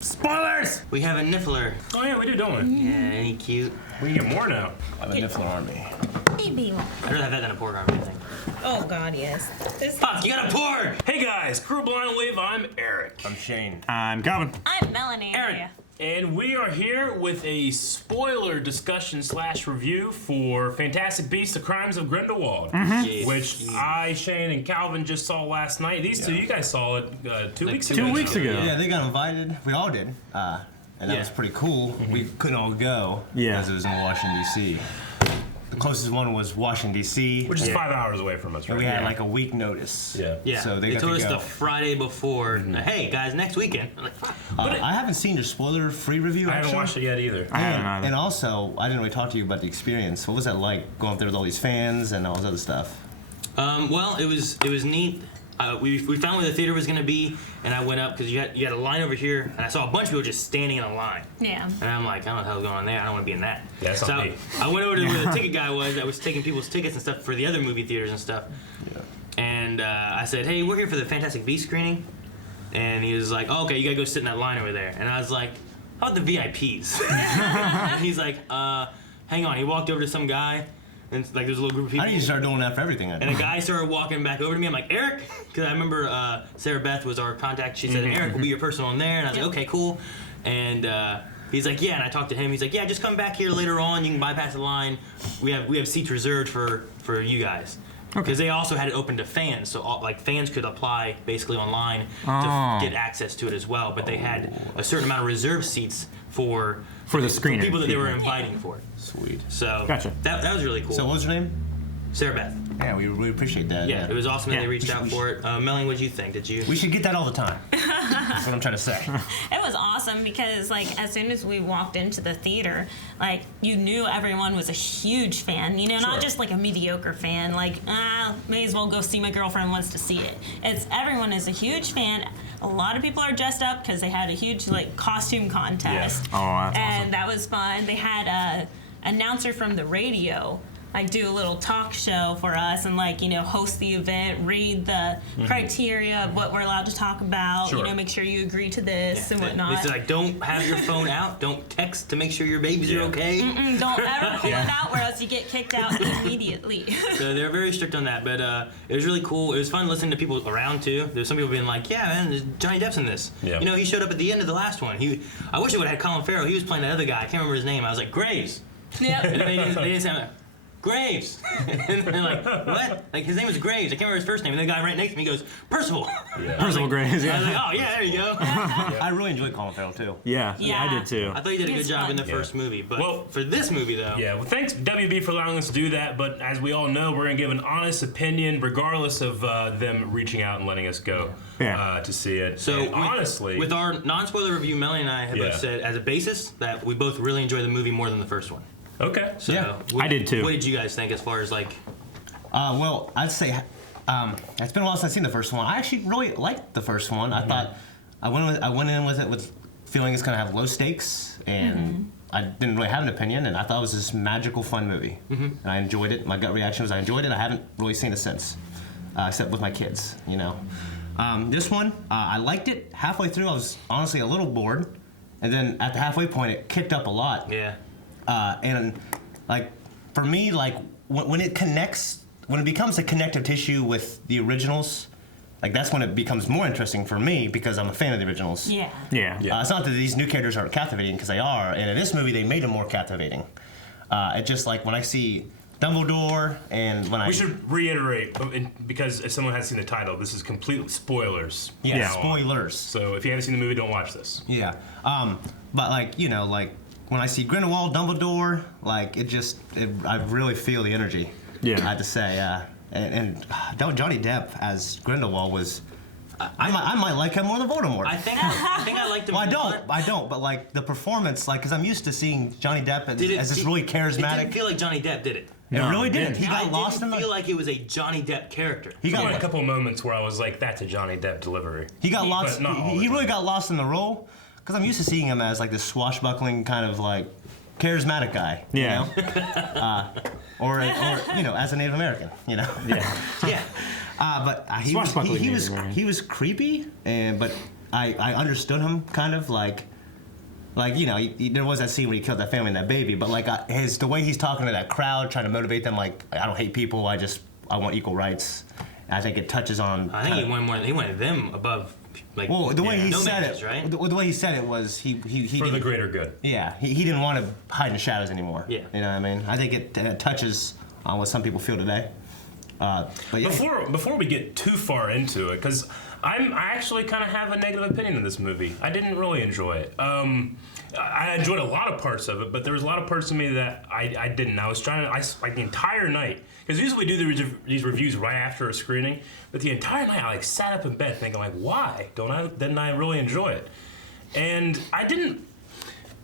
Spoilers! We have a Niffler. Oh yeah, we do, don't we? Yeah, ain't he cute? We can get more now. I have a Niffler army. Maybe. I'd rather have that than a pork army, I think. Oh God, yes. Fuck, you got a pork! Hey guys, Crew Blind Wave, I'm Eric. I'm Shane. I'm Calvin. I'm Melanie. Aaron. And we are here with a spoiler discussion / review for Fantastic Beasts: The Crimes of Grindelwald, Yes. which I, Shane, and Calvin just saw last night. These two, you guys saw it 2 weeks ago. 2 weeks ago. Yeah, they got invited. We all did. And that was pretty cool. We couldn't all go because it was in Washington, D.C. The closest one was Washington, D.C. Which is 5 hours away from us, right? And we had like a week notice. Yeah, So they got told to us go. the Friday before, hey guys, next weekend. I'm like, fuck. I haven't seen your spoiler-free review, I haven't actually. watched it yet either. I haven't either. And also, I didn't really talk to you about the experience. What was that like, going up there with all these fans and all this other stuff? Well, it was neat. We found where the theater was gonna be, and I went up because you had a line over here, and I saw a bunch of people just standing in a line. Yeah. And I'm like, I don't know what the hell's going on there. I don't want to be in that. Yeah, that's so not me. I went over to where the ticket guy was that was taking people's tickets and stuff for the other movie theaters and stuff. Yeah. And I said, hey, we're here for the Fantastic Beasts screening. And he was like, oh, okay, you gotta go sit in that line over there. And I was like, how about the VIPs? And he's like, hang on. He walked over to some guy, and like there's a little group of people. How do you start doing that for everything? And a guy started walking back over to me. I'm like, Eric? Because I remember Sarah Beth was our contact. She said, Eric will be your person on there. And I was like, okay, cool. And he's like, yeah. And I talked to him. He's like, yeah, just come back here later on. You can bypass the line. We have seats reserved for you guys. Because they also had it open to fans. So like fans could apply basically online to get access to it as well. But they had a certain amount of reserved seats for the screener. people that they were inviting for it. Sweet. So Gotcha. that was really cool. So what was your name? Sarah Beth. Yeah, we appreciate that. Yeah, it was awesome that Yeah. they reached out for it. Melanie, what did you think? Did you? We should get that all the time. That's what I'm trying to say. It was awesome because, like, as soon as we walked into the theater, like, you knew everyone was a huge fan. You know, not just like a mediocre fan. Like, may as well go see my girlfriend wants to see it. It's everyone is a huge fan. A lot of people are dressed up because they had a huge like costume contest. Yeah. Oh, that's and awesome. that was fun. They had a announcer from the radio like do a little talk show for us and like, you know, host the event, read the criteria of what we're allowed to talk about, you know, make sure you agree to this and whatnot. They said like, don't have your phone out, don't text to make sure your babies are okay. Don't ever pull it out or else you get kicked out immediately. So they're very strict on that, but it was really cool. It was fun listening to people around too. There's some people being like, yeah man, there's Johnny Depp's in this. Yeah. You know, he showed up at the end of the last one. I wish it would have had Colin Farrell. He was playing that other guy. I can't remember his name. I was like, Graves. Yep. And they didn't say Graves. And they're like, what? Like, his name was Graves. I can't remember his first name. And the guy right next to me goes, Percival. Percival Graves, I was like, yeah. oh, yeah, there you go. I really enjoyed Colin Farrell too. Yeah, Yeah. I did too. I thought you did a good It's job in the fun. first movie. But Well- for this movie, though, Yeah, well, thanks WB for allowing us to do that. But as we all know, we're gonna give an honest opinion, regardless of them reaching out and letting us go to see it. So And honestly, with our non-spoiler review, Melanie and I have both Yeah. said as a basis that we both really enjoyed the movie more than the first one. okay. So Yeah. I did too. What did you guys think as far as like? Well, I'd say it's been a while since I've seen the first one. I actually really liked the first one. I thought I went in with it with feeling it's gonna have low stakes, and I didn't really have an opinion, and I thought it was this magical fun movie, and I enjoyed it. My gut reaction was I enjoyed it. I haven't really seen it since, except with my kids, you know. This one, I liked it. Halfway through, I was honestly a little bored, and then at the halfway point, it kicked up a lot. Yeah. And like for me, like when it connects, when it becomes a connective tissue with the originals, like that's when it becomes more interesting for me because I'm a fan of the originals. Yeah. Yeah. It's not that these new characters aren't captivating because they are, and in this movie they made them more captivating. It just like when I see Dumbledore and when We should reiterate, because if someone hasn't seen the title, this is complete spoilers. yeah, now. spoilers. So if you haven't seen the movie, don't watch this. Yeah. But like, you know, like when I see Grindelwald, Dumbledore, like I really feel the energy. Yeah. I have to say, and Johnny Depp as Grindelwald was. I might like him more than Voldemort. I think I liked him. Well, more. I don't. But like the performance, like, because I'm used to seeing Johnny Depp as this really It charismatic. didn't feel like Johnny Depp did it. It No, really it didn't. didn't. He got lost in I didn't the. feel like it was a Johnny Depp character. He got There were a couple of moments where I was like, that's a Johnny Depp delivery. He got lost. But not all He the really time. got lost in the role because I'm used to seeing him as like this swashbuckling kind of like charismatic guy. Yeah. You know? or you know, as a Native American. You know. Yeah. Yeah. But he Swashbuckling was Native American. he was creepy, but I understood him kind of like you know, there was that scene where he killed that family and that baby, but like the way he's talking to that crowd, trying to motivate them, like I don't hate people, I want equal rights. I think it touches on. I think he went them above. Like, well, the way he no said matches, it, right? the way he said it was he for the greater good. Yeah, he didn't want to hide in the shadows anymore. Yeah, you know what I mean. I think it touches on what some people feel today. But yeah. Before we get too far into it, because I actually kind of have a negative opinion of this movie. I didn't really enjoy it. I enjoyed a lot of parts of it, but there was a lot of parts of me that I didn't. I was trying to, like the entire night, because usually we do these reviews right after a screening, but the entire night I like sat up in bed thinking like, why didn't I really enjoy it? And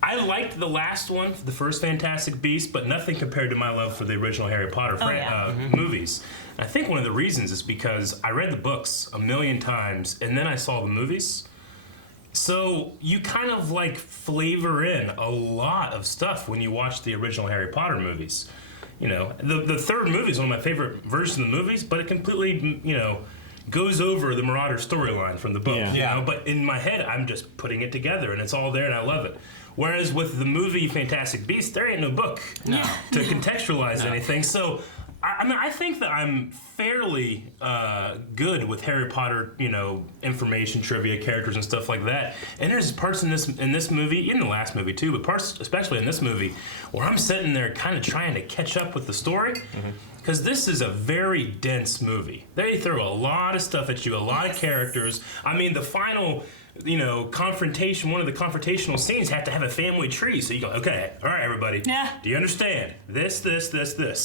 I liked the last one, the first Fantastic Beasts, but nothing compared to my love for the original Harry Potter movies. I think one of the reasons is because I read the books a million times, and then I saw the movies. So you kind of like flavor in a lot of stuff when you watch the original Harry Potter movies. You know, the third movie is one of my favorite versions of the movies, but it completely, you know, goes over the Marauder storyline from the book. Yeah. You know? But in my head, I'm just putting it together, and it's all there, and I love it. Whereas with the movie Fantastic Beasts, there ain't no book to contextualize anything. So, I mean, I think that I'm fairly good with Harry Potter, you know, information, trivia, characters, and stuff like that. And there's parts in this movie, in the last movie too, but parts, especially in this movie, where I'm sitting there kind of trying to catch up with the story. Because this is a very dense movie. They throw a lot of stuff at you, a lot of characters. I mean, the final, you know, confrontation, one of the confrontational scenes have to have a family tree. So you go, okay, all right, everybody. Yeah. Do you understand? This,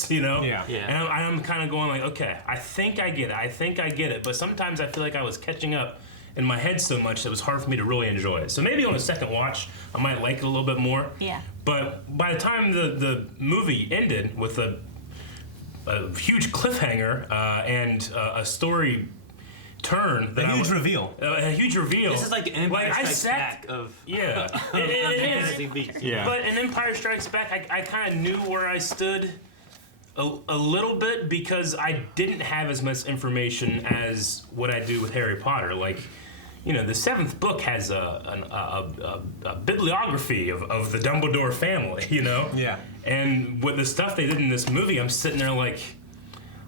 you know? Yeah. And I'm kind of going like, okay, I think I get it. But sometimes I feel like I was catching up in my head so much that it was hard for me to really enjoy it. So maybe on a second watch, I might like it a little bit more. Yeah. But by the time the movie ended with a huge cliffhanger and a story turn, a huge reveal. A huge reveal. This is like the Empire Strikes Back of Fantasy Beasts. Yeah. But in Empire Strikes Back, I kind of knew where I stood a little bit because I didn't have as much information as what I do with Harry Potter. Like, you know, the seventh book has a bibliography of the Dumbledore family, you know? Yeah. And with the stuff they did in this movie, I'm sitting there like,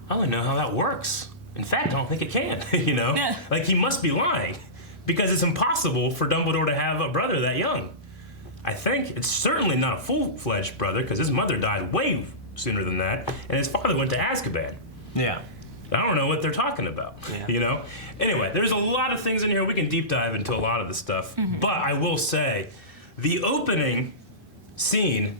I don't know how that works. In fact, I don't think it can, you know? Yeah. Like, he must be lying because it's impossible for Dumbledore to have a brother that young. I think it's certainly not a full-fledged brother because his mother died way sooner than that, and his father went to Azkaban. Yeah. I don't know what they're talking about, you know? Anyway, there's a lot of things in here. We can deep dive into a lot of the stuff. But I will say, the opening scene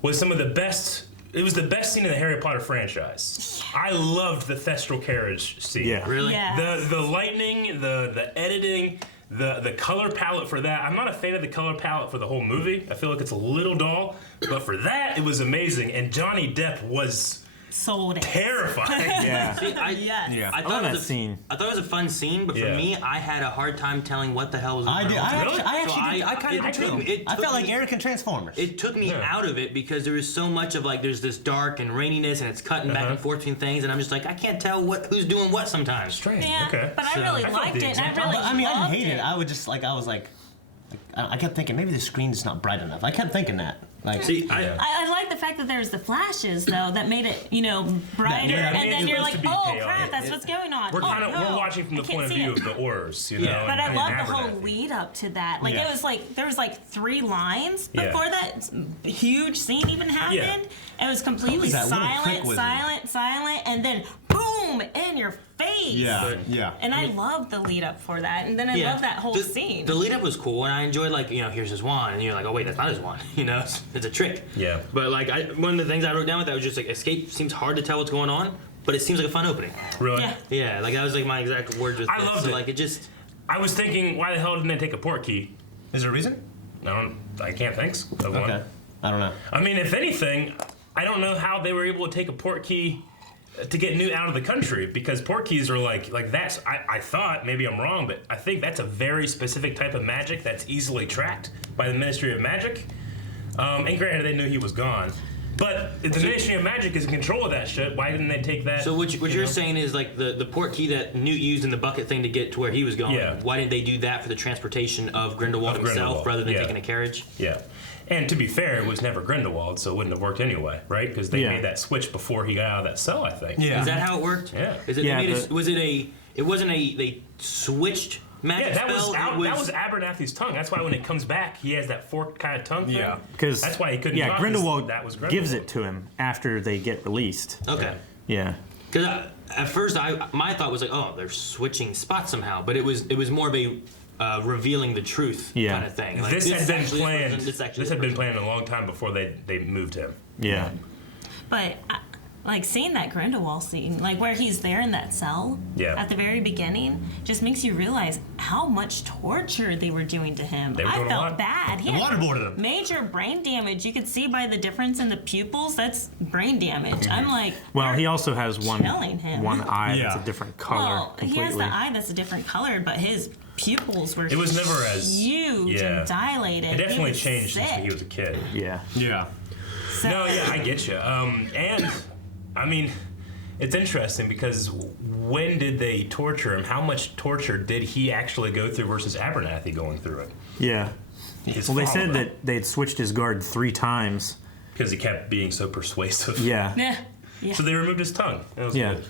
was some of the best. It was the best scene in the Harry Potter franchise. I loved the Thestral carriage scene. Yeah. Really? Yeah. The lightning, the editing, the color palette for that. I'm not a fan of the color palette for the whole movie. I feel like it's a little dull. But for that, it was amazing. And Johnny Depp was Sold it. terrifying. Yeah. See, Yeah. I I thought love it that was scene. I thought it was a fun scene, but for Yeah. me, I had a hard time telling what the hell was going I did. on. I actually did. I kind of it did took- too. it I took felt like me- Eric and Transformers. It took me out of it because there was so much of like there's this dark and raininess and it's cutting back and forth between things and I'm just like I can't tell who's doing what sometimes. Strange. Yeah, Okay. but I really I felt liked the it. And I exact really I mean, I loved didn't hate it. I was like, I kept thinking maybe the screen's not bright enough. I kept thinking that. Like, See, I like the fact that there's the flashes though that made it, you know, brighter, Yeah, and then it's you're supposed like, to be oh chaotic. crap, that's what's going on. We're oh, kind of no, we're watching from I the can't point of see view it. of the Aurors, you know. Yeah. But and I love the Abernathy. whole lead up to that. Like Yeah. it was like there was like 3 lines Yeah. before that huge scene even happened. It was completely was that little prick silent, wizard? silent, and then boom in your face. yeah. And I love the lead up for that, and then I love that whole scene. The lead up was cool, and I enjoyed like here's his wand, and you're like, oh wait, that's not his wand, it's a trick. Yeah. But like one of the things I wrote down with that was just like escape seems hard to tell what's going on, but it seems like a fun opening. Really? Yeah. Yeah, like that was like my exact words with I it. loved So it. like it just I was thinking, why the hell didn't they take a port key? Is there a reason? I can't think of one. Okay. I don't know. I mean, if anything, I don't know how they were able to take a port key to get Newt out of the country because port keys are like that's. I thought, maybe I'm wrong, but I think that's a very specific type of magic that's easily tracked by the Ministry of Magic. And granted, they knew he was gone. But the Ministry of Magic is in control of that shit. Why didn't they take that? So what you're saying is like the port key that Newt used in the bucket thing to get to where he was going. Yeah. Why didn't they do that for the transportation of Grindelwald himself rather than taking a carriage? Yeah. And to be fair, it was never Grindelwald, so it wouldn't have worked anyway, right? Because they made that switch before he got out of that cell, I think. Is that how it worked? Yeah. Is it? It wasn't a. They switched magic that spell. that was Abernathy's tongue. That's why when it comes back, he has that forked kind of tongue thing. Yeah, because that's why he couldn't. Yeah, talk, Grindelwald that was Grindelwald gives it to him after they get released. Okay. Yeah. Because at first, my thought was like, oh, they're switching spots somehow, but it was more of a revealing the truth kind of thing. Like, this had been planned. This had been planned a long time before they moved him. Yeah. But like seeing that Grindelwald scene, like where he's there in that cell at the very beginning, just makes you realize how much torture they were doing to him. I felt bad. He had waterboarded him. Major brain damage. You could see by the difference in the pupils. That's brain damage. I'm like, well, he also has one eye that's a different color. Well, completely. he has the eye that's a different color, but his pupils were. It was never as huge and dilated. It definitely changed since he was a kid. Yeah. Yeah. So, No, yeah, I get you. And I mean, it's interesting because when did they torture him? How much torture did he actually go through versus Abernathy going through it? Yeah. Well, they said that they had switched his guard 3 times. Because he kept being so persuasive. Yeah. Yeah. So they removed his tongue. That was good.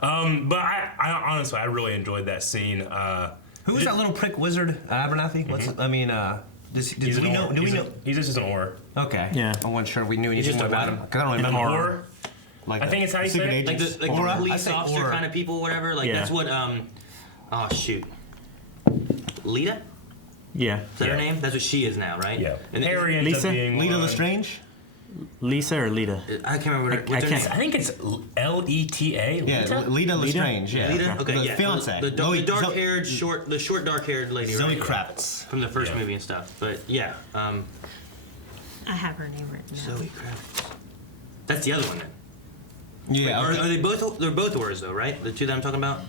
But I honestly, I really enjoyed that scene. Who was that little prick wizard, Abernathy? I mean, do we know? He's just an Auror. Okay. Yeah. I wasn't sure if we knew anything just about him. Because I don't An remember. Auror? Like I think it's how you say it. Like the Aura? police officer kind of people, whatever. Like that's what. Oh shoot. Lita? Yeah. Is that her name? That's what she is now, right? Yeah. And Harry ends Lisa? up being Lita Lestrange? Lisa or Lita? I can't remember what's her can't- name. I think it's Leta. Yeah, Lita Lestrange. Yeah. Lita? Okay, the yeah. fiance. The dark-haired, short dark-haired lady, Zoe right? Kravitz. From the first movie and stuff. But yeah, I have her name written down. Zoe Kravitz. That's the other one then. Yeah. Are they both? They're both Auras though, right? The two that I'm talking about.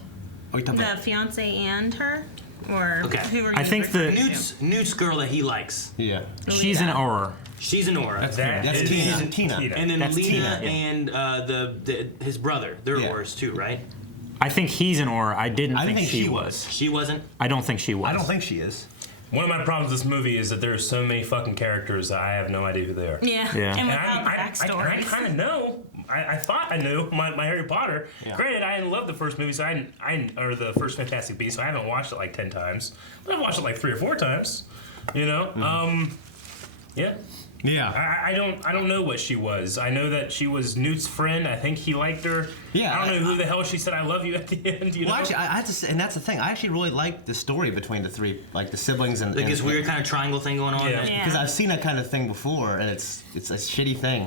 Are you talking The about? fiance and her, or who are you? I think referring to? Newt's girl that he likes. Yeah. She's an Auror. She's an Aura. That's is Tina. And then That's Lita Tina, yeah. and his brother, they're Auras too, right? I think he's an Auror. I didn't think she was. She wasn't. I don't think she was. I don't think she is. One of my problems with this movie is that there are so many fucking characters that I have no idea who they are. Yeah. Yeah. And And without I backstories. kind of know. I thought I knew my Harry Potter. Yeah. Granted, I didn't love the first movie, so or the first Fantastic Beasts, so I haven't watched it like 10 times. But I've watched it like 3 or 4 times. You know, yeah. Yeah. I don't know what she was. I know that she was Newt's friend. I think he liked her. Yeah, I don't know who the hell she said "I love you" at the end. You know? Well, actually, I have to say, and that's the thing. I actually really like the story between the 3, like the siblings and Like this weird kind of triangle thing going on. Yeah. Yeah. Because I've seen that kind of thing before, and it's a shitty thing.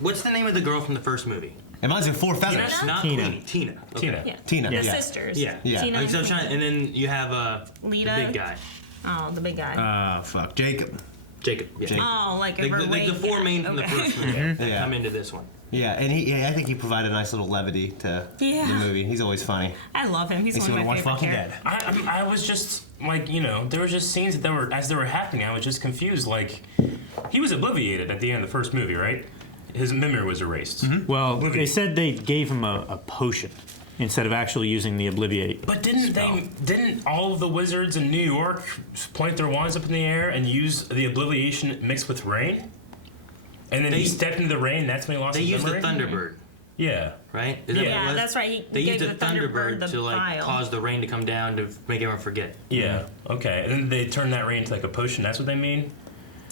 What's the name of the girl from the first movie? It reminds me of 4 Feathers. Not Tina. Queenie. Tina. Okay. Tina. Yeah. Tina. The Yeah. sisters. Yeah. Yeah. Tina Like, so I'm trying, and then you have Lita. the big guy, Oh, the big guy. Fuck. Jacob. Jacob. Yeah. Jacob. Oh, like Like, her like weight. the 4 main from the Okay. first movie that Yeah. come into this one. Yeah, and I think he provided a nice little levity to the movie. He's always funny. I love him. He's Makes you one of want my to watch favorite Walking characters. Dead. I was just like, you know, there were just scenes that as they were happening, I was just confused. Like, he was obliviated at the end of the first movie, right? His memory was erased. Well, they said they gave him a potion instead of actually using the Obliviate. But didn't all of the wizards in New York point their wands up in the air and use the obliviation mixed with rain? And then he stepped into the rain. That's when he lost They his used the memory. Thunderbird, Yeah. right? Is that Yeah. what it Yeah, was? that's right. He They gave used the the Thunderbird the to like vial. cause the rain to come down to make everyone forget. Yeah. Okay. And then they turned that rain into like a potion. That's what they mean.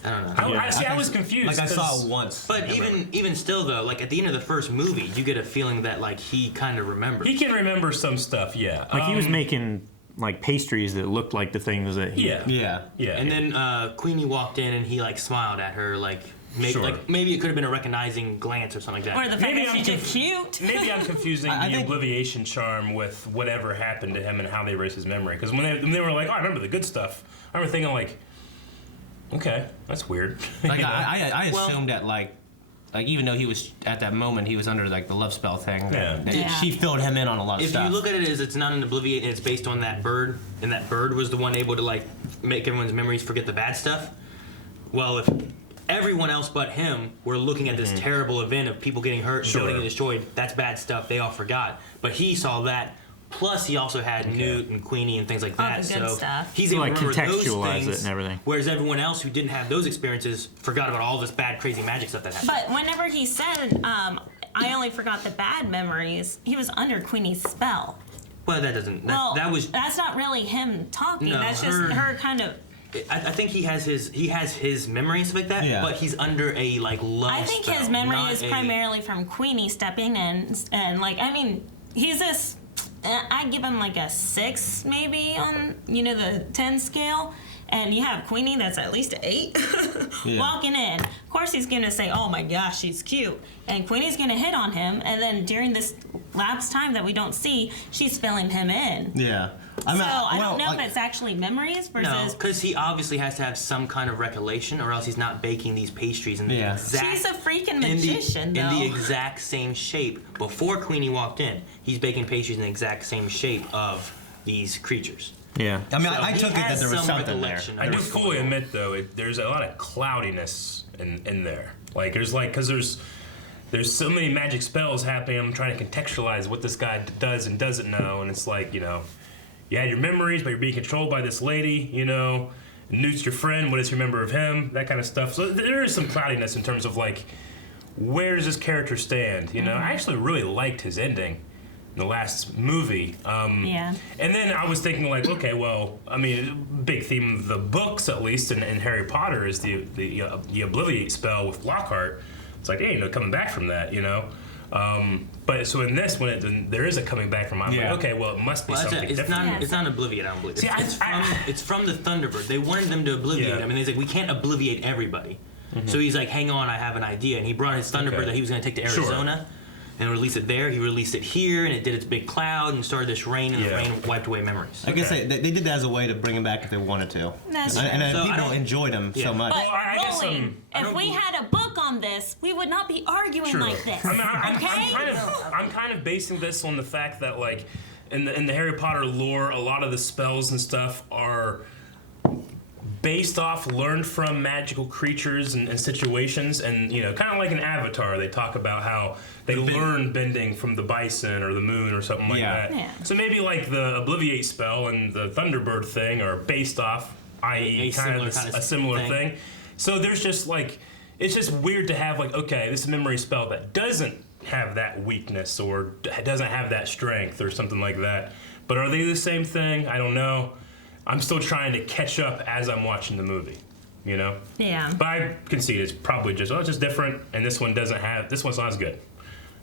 I don't know. I was confused. Like I saw 'cause- it once. But even still though, like at the end of the first movie, you get a feeling that like he kind of remembers. He can remember some stuff. Yeah. Like he was making like pastries that looked like the things that he. Yeah. Yeah. Yeah. And then Queenie walked in and he like smiled at her like maybe Sure. maybe it could have been a recognizing glance or something like that. Or the fact Maybe that I'm she's just cute. Maybe I'm confusing I the think- obliviation charm with whatever happened to him and how they erased his memory. Because when they were like, "Oh, I remember the good stuff," I remember thinking like, "Okay, that's weird." Like You know? I Well- assumed that like even though he was at that moment he was under like the love spell thing. Yeah. that Yeah. She filled him in on a lot of If stuff. you look at it as it's not an obliviate and it's based on that bird, and that bird was the one able to like make everyone's memories forget the bad stuff. Well, everyone else but him were looking at this terrible event of people getting hurt and Sure. building destroyed. That's bad stuff. They all forgot. But he saw that. Plus, he also had Newt and Queenie and things like All that. the good So stuff. he's So, able like, to remember those contextualize things, it and everything. Whereas everyone else who didn't have those experiences forgot about all this bad, crazy magic stuff that happened. But whenever he said, I only forgot the bad memories, he was under Queenie's spell. Well, that doesn't. Well, That was. that's not really him talking. No, That's just her kind of. I think he has his memory and stuff like that. Yeah. But he's under a like love. I think his spell, memory not is a- primarily from Queenie stepping in, and like, I mean, he's this. I give him like a 6 maybe on the 10 scale. And you have Queenie that's at least an 8 walking in. Of course, he's going to say, oh my gosh, she's cute. And Queenie's going to hit on him. And then during this lapse time that we don't see, she's filling him in. Yeah. So I don't know if it's actually memories versus. No, because he obviously has to have some kind of recollection, or else he's not baking these pastries in the exact. She's a freaking in the- magician, in though. the exact same shape. Before Queenie walked in, he's baking pastries in the exact same shape of these creatures. Yeah. I mean, So I he took it that has there was some something there. recollection of I do what's fully going on. admit though, there's a lot of cloudiness in there. Like because there's so many magic spells happening. I'm trying to contextualize what this guy does and doesn't know, and it's like you had your memories, but you're being controlled by this lady. Newt's your friend. What does you remember of him? That kind of stuff. So there is some cloudiness in terms of like, where does this character stand? I actually really liked his ending in the last movie. Yeah. And then I was thinking like, okay, well, I mean, big theme of the books at least in Harry Potter is the Obliviate spell with Lockhart. It's like, hey, coming back from that, But so in this, when there is a coming back from, I'm like, okay, well, it must be Well, something it's different. not. It's not Obliviate. I don't believe. See, It's from the Thunderbird. They wanted them to obliviate Yeah. him, and he's like, we can't obliviate everybody. So he's like, hang on, I have an idea, and he brought his Thunderbird Okay. that he was going to take to Sure. Arizona. And release it there. He released it here, and it did its big cloud, and started this rain, and the Yeah. rain wiped away memories. I guess they did that as a way to bring him back if they wanted to. That's And true. So I people don't- enjoyed him so much. But Well, I guess, Rolling, I if don't we believe- had a book on this, we would not be arguing like this. I mean, I'm okay? kind of basing this on the fact that like in the Harry Potter lore, a lot of the spells and stuff are based off, learned from magical creatures and situations, and kind of like in Avatar, they talk about how they learn bending from the bison or the moon or something like Yeah. that. Yeah. So maybe like the Obliviate spell and the Thunderbird thing are based off, i.e., a similar thing. So there's just like, it's just weird to have like, okay, this memory spell that doesn't have that weakness or doesn't have that strength or something like that. But are they the same thing? I don't know. I'm still trying to catch up as I'm watching the movie, Yeah. But I concede it's probably just, it's just different, and this one's not as good,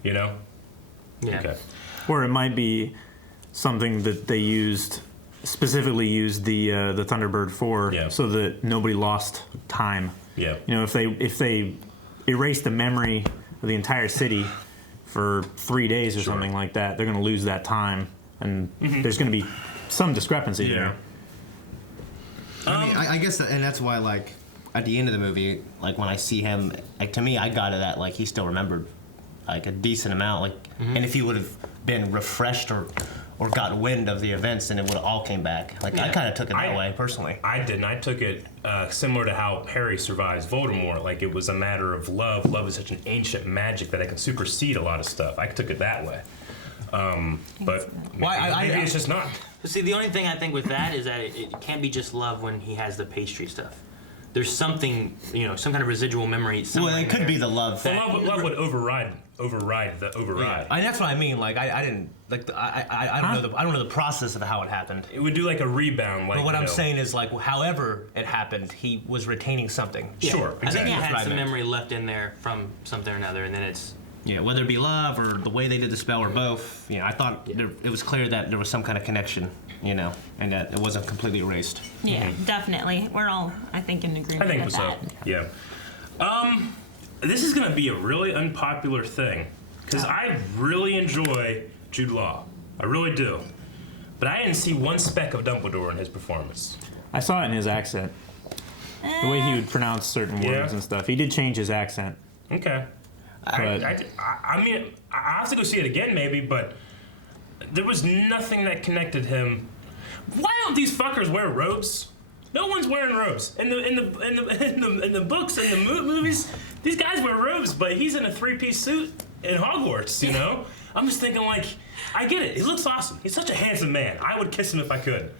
Yeah. Okay. Or it might be something that they specifically used the Thunderbird for, Yeah. so that nobody lost time. Yeah. If they erase the memory of the entire city for 3 days or something like that, they're going to lose that time, and there's going to be some discrepancy there. I mean, I guess, and that's why, like, at the end of the movie, like, when I see him, like, to me, I got it that, like, he still remembered, like, a decent amount, like, and if he would have been refreshed or got wind of the events, then it would have all came back. Like, I kind of took it that way, personally. I didn't. I took it similar to how Harry survives Voldemort. Like, it was a matter of love. Love is such an ancient magic that it can supersede a lot of stuff. I took it that way. But maybe it's just not. See, the only thing I think with that is that it can't be just love when he has the pastry stuff. There's something, some kind of residual memory. Well, it could be the love. Well, love would override the override. And that's what I mean. Like, I didn't, like, I don't know the process of how it happened. It would do like a rebound. Like, But what I'm saying is, like, however it happened, he was retaining something. Sure, I think he exactly. had That's what I some meant. memory left in there from something or another, and then it's. Yeah, whether it be love or the way they did the spell or both. I thought it was clear that there was some kind of connection, and that it wasn't completely erased. Yeah, definitely. We're all, I think, in agreement I think with so. that. Yeah. This is going to be a really unpopular thing because I really enjoy Jude Law. I really do. But I didn't see one speck of Dumbledore in his performance. I saw it in his accent. The way he would pronounce certain words and stuff. He did change his accent. Okay. I mean, I have to go see it again maybe, but there was nothing that connected him. Why don't these fuckers wear robes? No one's wearing robes in the books and the movies. These guys wear robes, but he's in a 3-piece suit in Hogwarts. You know, I'm just thinking like, I get it. He looks awesome. He's such a handsome man. I would kiss him if I could.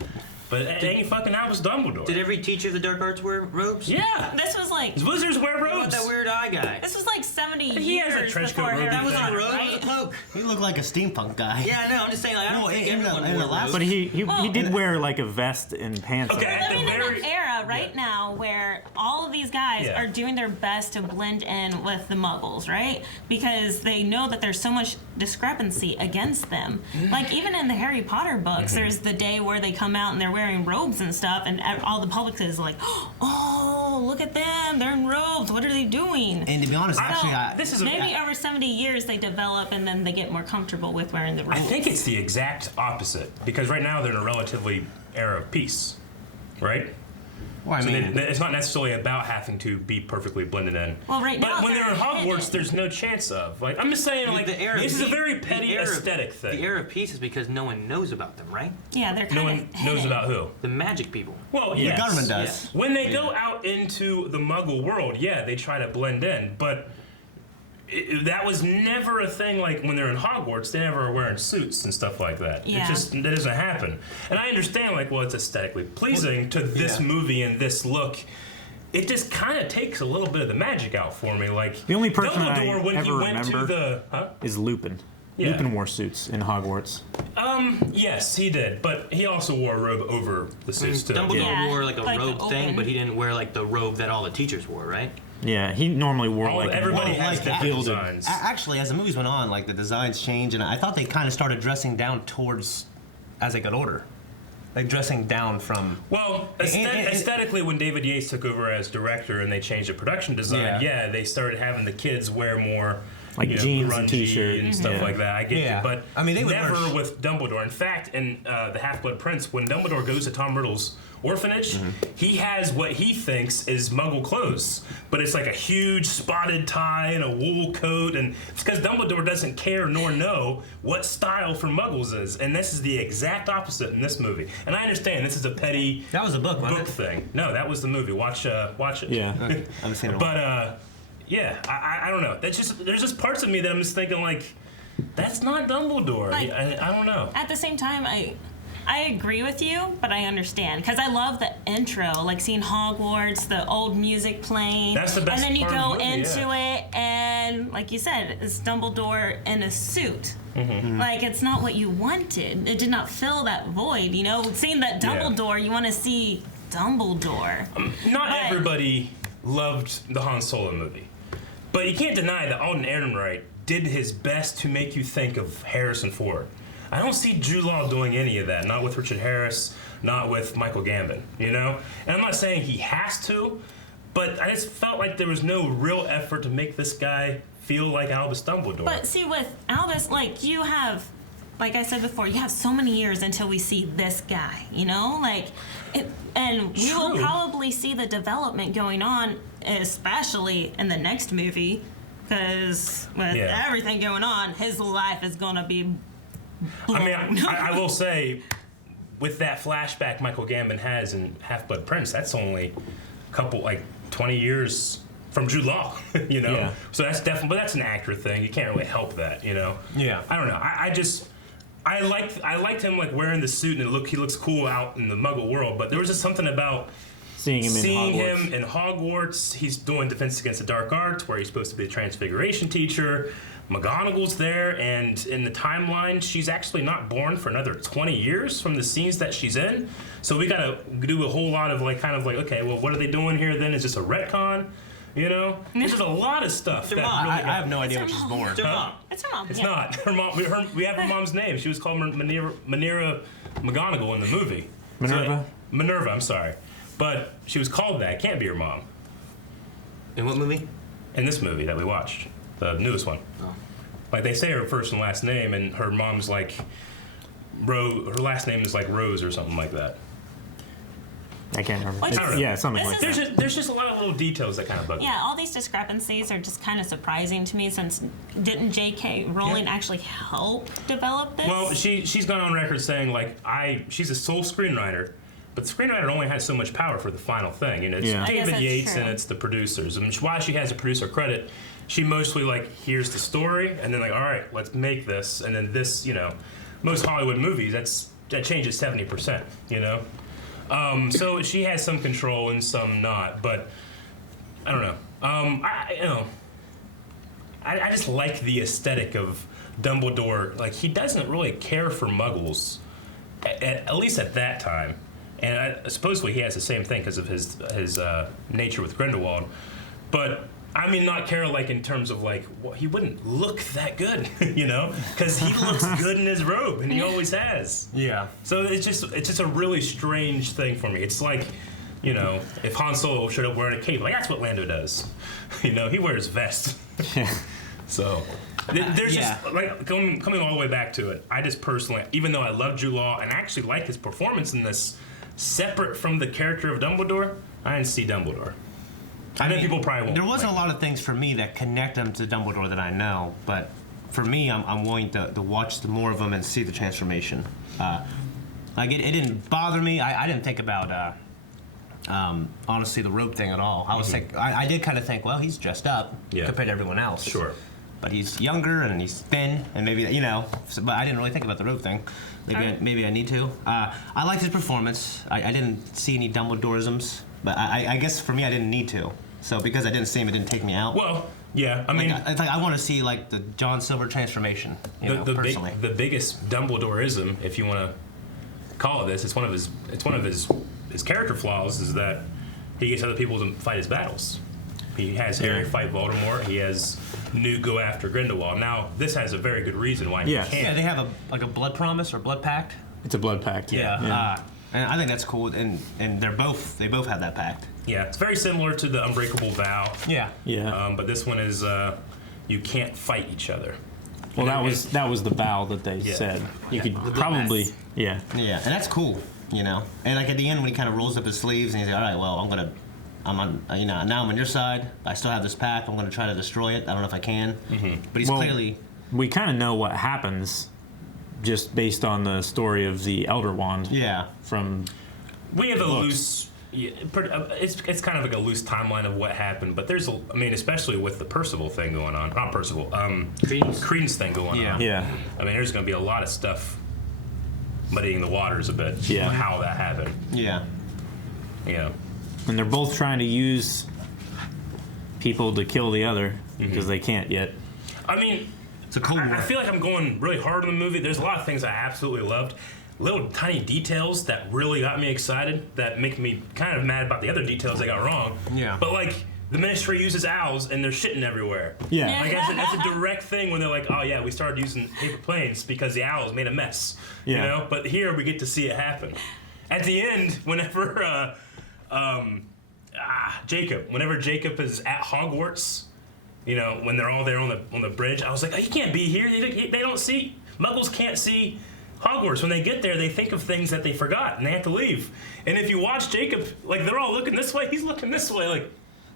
But it ain't fucking Albus Dumbledore. Did every teacher of the dark arts wear robes? Yeah. This was like Wizards wear What about robes. that weird eye guy? this was like 70 He has a years trench coat before robe. Harry That was Potter, a robe right? with a cloak. He looked like a steampunk guy. Yeah, no, I'm just saying. Like, I don't No, think in the- everyone in the wore last- robes. But he Well, did wear like a vest and pants. Okay, on. at the Living in very- an era right now where all of these guys Yeah. are doing their best to blend in with the Muggles, right? Because they know that there's so much discrepancy against them. Like even in the Harry Potter books, there's the day where they come out and they're wearing robes and stuff, and all the public is like, "Oh, look at them! They're in robes. What are they doing?" And to be honest, So, actually, this is a- maybe over 70 years they develop and then they get more comfortable with wearing the robes. I think it's the exact opposite because right now they're in a relatively era of peace, right? well, I So mean, it's not necessarily about having to be perfectly blended in. Well, right now but when they're in they're Hogwarts, hidden. there's no chance of. Like I'm just saying, like the era this is a of very peace- petty the era of- aesthetic thing. The era of peace is because no one knows about them, right? Yeah, they're kind No of one knows about who. The magic people. Well, the yes. government does. When they go out into the Muggle world, yeah, they try to blend in, but that was never a thing. Like when they're in Hogwarts, they never are wearing suits and stuff like that. Yeah. That doesn't happen. And I understand, like, well, it's aesthetically pleasing to this movie and this look. It just kind of takes a little bit of the magic out for me. Like The only person I Dumbledore, when he ever went to remember- the Is Lupin. Yeah. Lupin wore suits in Hogwarts. yes, he did, but he also wore a robe over the suits too. Dumbledore Yeah, wore like a like the robe thing, open. but he didn't wear like the robe that all the teachers wore, right? Yeah, he normally wore All, like everybody well, has like, different gilded. designs. actually, as the movies went on, like the designs changed, and I thought they kind of started dressing down towards as they got older, like dressing down from. Well, and- aesthetically, when David Yates took over as director and they changed the production design, Yeah. they started having the kids wear more Like jeans and grungy t-shirt. and stuff Yeah. like that. I get Yeah. you, but I mean, they would never wear with Dumbledore. In fact, in the Half-Blood Prince, when Dumbledore goes to Tom Riddle's orphanage, he has what he thinks is Muggle clothes, but it's like a huge spotted tie and a wool coat, and it's because Dumbledore doesn't care nor know what style for Muggles is, and this is the exact opposite in this movie. And I understand this is a petty That was a book, wasn't book it? thing. No, that was the movie. Watch it. Yeah. Okay, I haven't seen it. in a while. But yeah, I don't know. That's just there's just parts of me that I'm just thinking like, that's not Dumbledore. Like- I don't know. At the same time, I agree with you, but I understand because I love the intro, like seeing Hogwarts, the old music playing. That's the best And then you part of go the movie, into yeah. it, and like you said, it's Dumbledore in a suit. Like it's not what you wanted. It did not fill that void. You know, seeing that Yeah. Dumbledore, you want to see Dumbledore. Not But- everybody loved the Han Solo movie, but you can't deny that Alden Ehrenreich did his best to make you think of Harrison Ford. I don't see Jude Law doing any of that. Not with Richard Harris. Not with Michael Gambon. You know. And I'm not saying he has to, but I just felt like there was no real effort to make this guy feel like Albus Dumbledore. But see, with Albus, like you have, like I said before, you have so many years until we see this guy. You know, like, and we will True. probably see the development going on, especially in the next movie, because with Yeah. everything going on, his life is gonna be. I mean, I will say, with that flashback Michael Gambon has in Half-Blood Prince, that's only a couple, like 20 years from Jude Law, you know? Yeah. So that's definitely, but that's an actor thing. You can't really help that, you know? Yeah. I don't know. I liked him like wearing the suit and he looks cool out in the Muggle world, but there was just something about Seeing him in seeing Hogwarts. him in Hogwarts. He's doing Defense Against the Dark Arts, where he's supposed to be a Transfiguration teacher. McGonagall's there, and in the timeline, she's actually not born for another 20 years from the scenes that she's in. So we gotta do a whole lot of like, kind of like, okay, well, what are they doing here then? Is this a retcon? You know, there's just a lot I I have no idea when she's born. It's her mom. It's her mom. It's yeah. not her mom. We have her mom's name. She was called Minerva McGonagall in the movie. Minerva? Minerva. I'm sorry, but she was called that. It can't be her mom In what movie? in this movie that we watched, the newest one. Oh. Like they say her first and last name, and her mom's like Her last name is like Rose or something like that. I can't remember. Which It's- is- yeah, something this like is- that. There's just a lot of little details that kind of bug me. Yeah, all these discrepancies are just kind of surprising to me since didn't J.K. Rowling actually help develop this? Well, she's gone on record saying like she's a sole screenwriter, But the screenwriter only has so much power for the final thing. You know, it's Yeah. I guess David that's Yates true. and it's the producers. And while she has a producer credit, she mostly like here's the story and then like, all right, let's make this. And then this, you know, most Hollywood movies, that changes 70%. You know, so she has some control and some not. But I don't know. I just like the aesthetic of Dumbledore. Like he doesn't really care for Muggles, at least at that time. And supposedly he has the same thing because of his nature with Grindelwald. But I mean, not care like in terms of like, well, he wouldn't look that good, you know, because he looks good in his robe and he always has. Yeah. So it's just a really strange thing for me. It's like, you know, if Han Solo showed up wearing a cape, like that's what Lando does. You know, he wears vest. So there's just like coming all the way back to it. I just personally, even though I love Jude Law and actually like his performance in this, separate from the character of Dumbledore, I didn't see Dumbledore. I know people probably won't. There wasn't a lot of things for me that connect him to Dumbledore that I know, but for me, I'm willing to watch more of them and see the transformation. Like it didn't bother me. I didn't think about honestly the robe thing at all. I was think I did kind of think, well, he's dressed up compared to everyone else. Sure. But he's younger and he's thin and maybe but I didn't really think about the robe thing. Maybe I need to. I liked his performance. I didn't see any Dumbledoreisms, but I guess for me I didn't need to. So because I didn't see him, it didn't take me out. Well, yeah. I mean, it's like I want to see like the John Silver transformation. Personally. The biggest Dumbledoreism, if you want to call it this, it's one of his character flaws is that he gets other people to fight his battles. He has Harry fight Voldemort. He has Newt go after Grindelwald. Now, this has a very good reason why he can't. Yeah, they have a blood promise or blood pact. It's a blood pact. Yeah. And I think that's cool. And they both have that pact. Yeah, it's very similar to the Unbreakable Vow. Yeah. Yeah. But this one is you can't fight each other. Well, that was the vow that they said. You could probably Yeah, and that's cool, you know. And like at the end when he kind of rolls up his sleeves and he's like, all right, well, I'm on, now I'm on your side. I still have this pact. I'm going to try to destroy it. I don't know if I can. Mm-hmm. But he's clearly. We kind of know what happens, just based on the story of the Elder Wand. Yeah. We have a loose. Yeah, it's kind of like a loose timeline of what happened, but there's especially with the Percival thing going on. Not Percival. Credence thing going on. Yeah. I mean, there's going to be a lot of stuff muddying the waters a bit. Yeah. How that happened. Yeah. Yeah. And they're both trying to use people to kill the other because they can't yet. I mean, it's a cold war. I feel like I'm going really hard on the movie. There's a lot of things I absolutely loved. Little tiny details that really got me excited that make me kind of mad about the other details I got wrong. Yeah. But like the Ministry uses owls and they're shitting everywhere. Yeah. Like that's a direct thing when they're like, oh yeah, we started using paper planes because the owls made a mess. Yeah. You know. But here we get to see it happen. At the end, whenever Jacob is at Hogwarts, you know, when they're all there on the bridge, I was like, oh, you can't be here. They don't see. Muggles can't see Hogwarts. When they get there, they think of things that they forgot, and they have to leave. And if you watch Jacob, like, they're all looking this way, he's looking this way, like,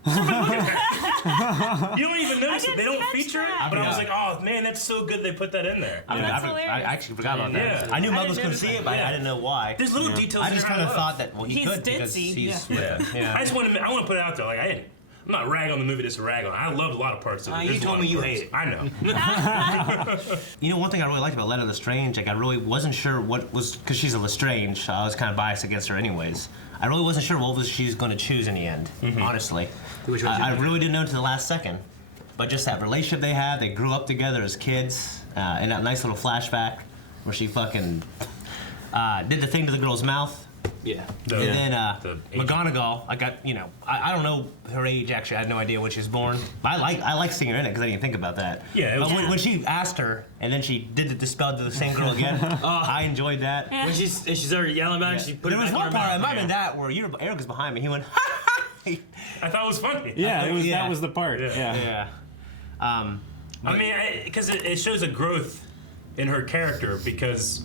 somebody look at that. You don't even notice it. They don't feature it. But I was like, oh, man, that's so good they put that in there. I actually forgot about that. Yeah. I knew Muggles couldn't see it, but I didn't know why. There's little details. I just kind of thought that, he he's could because ditzy. he's Yeah. I want to put it out there. Like, I'm not ragging on the movie just to rag on it. I loved a lot of parts of it. You told me you hate it. I know. You know, one thing I really liked about Letta Lestrange, like I really wasn't sure what was, because she's a Lestrange, so I was kind of biased against her anyways. I really wasn't sure what she's going to choose in the end, honestly. I really didn't know until the last second. But just that relationship they had, they grew up together as kids, in that nice little flashback where she fucking did the thing to the girl's mouth. Yeah. And then McGonagall, I don't know her age actually. I had no idea when she was born. I like seeing her in it because I didn't think about that. Yeah, it was when she asked her and then she did the spell to the same girl again, I enjoyed that. When she started yelling about it, she put There it was back one in her part, mouth. it might have been that, where Eric was behind me. He went, I thought it was funny. Yeah, Yeah. that was the part. Yeah. Yeah. yeah. I mean, because it shows a growth in her character because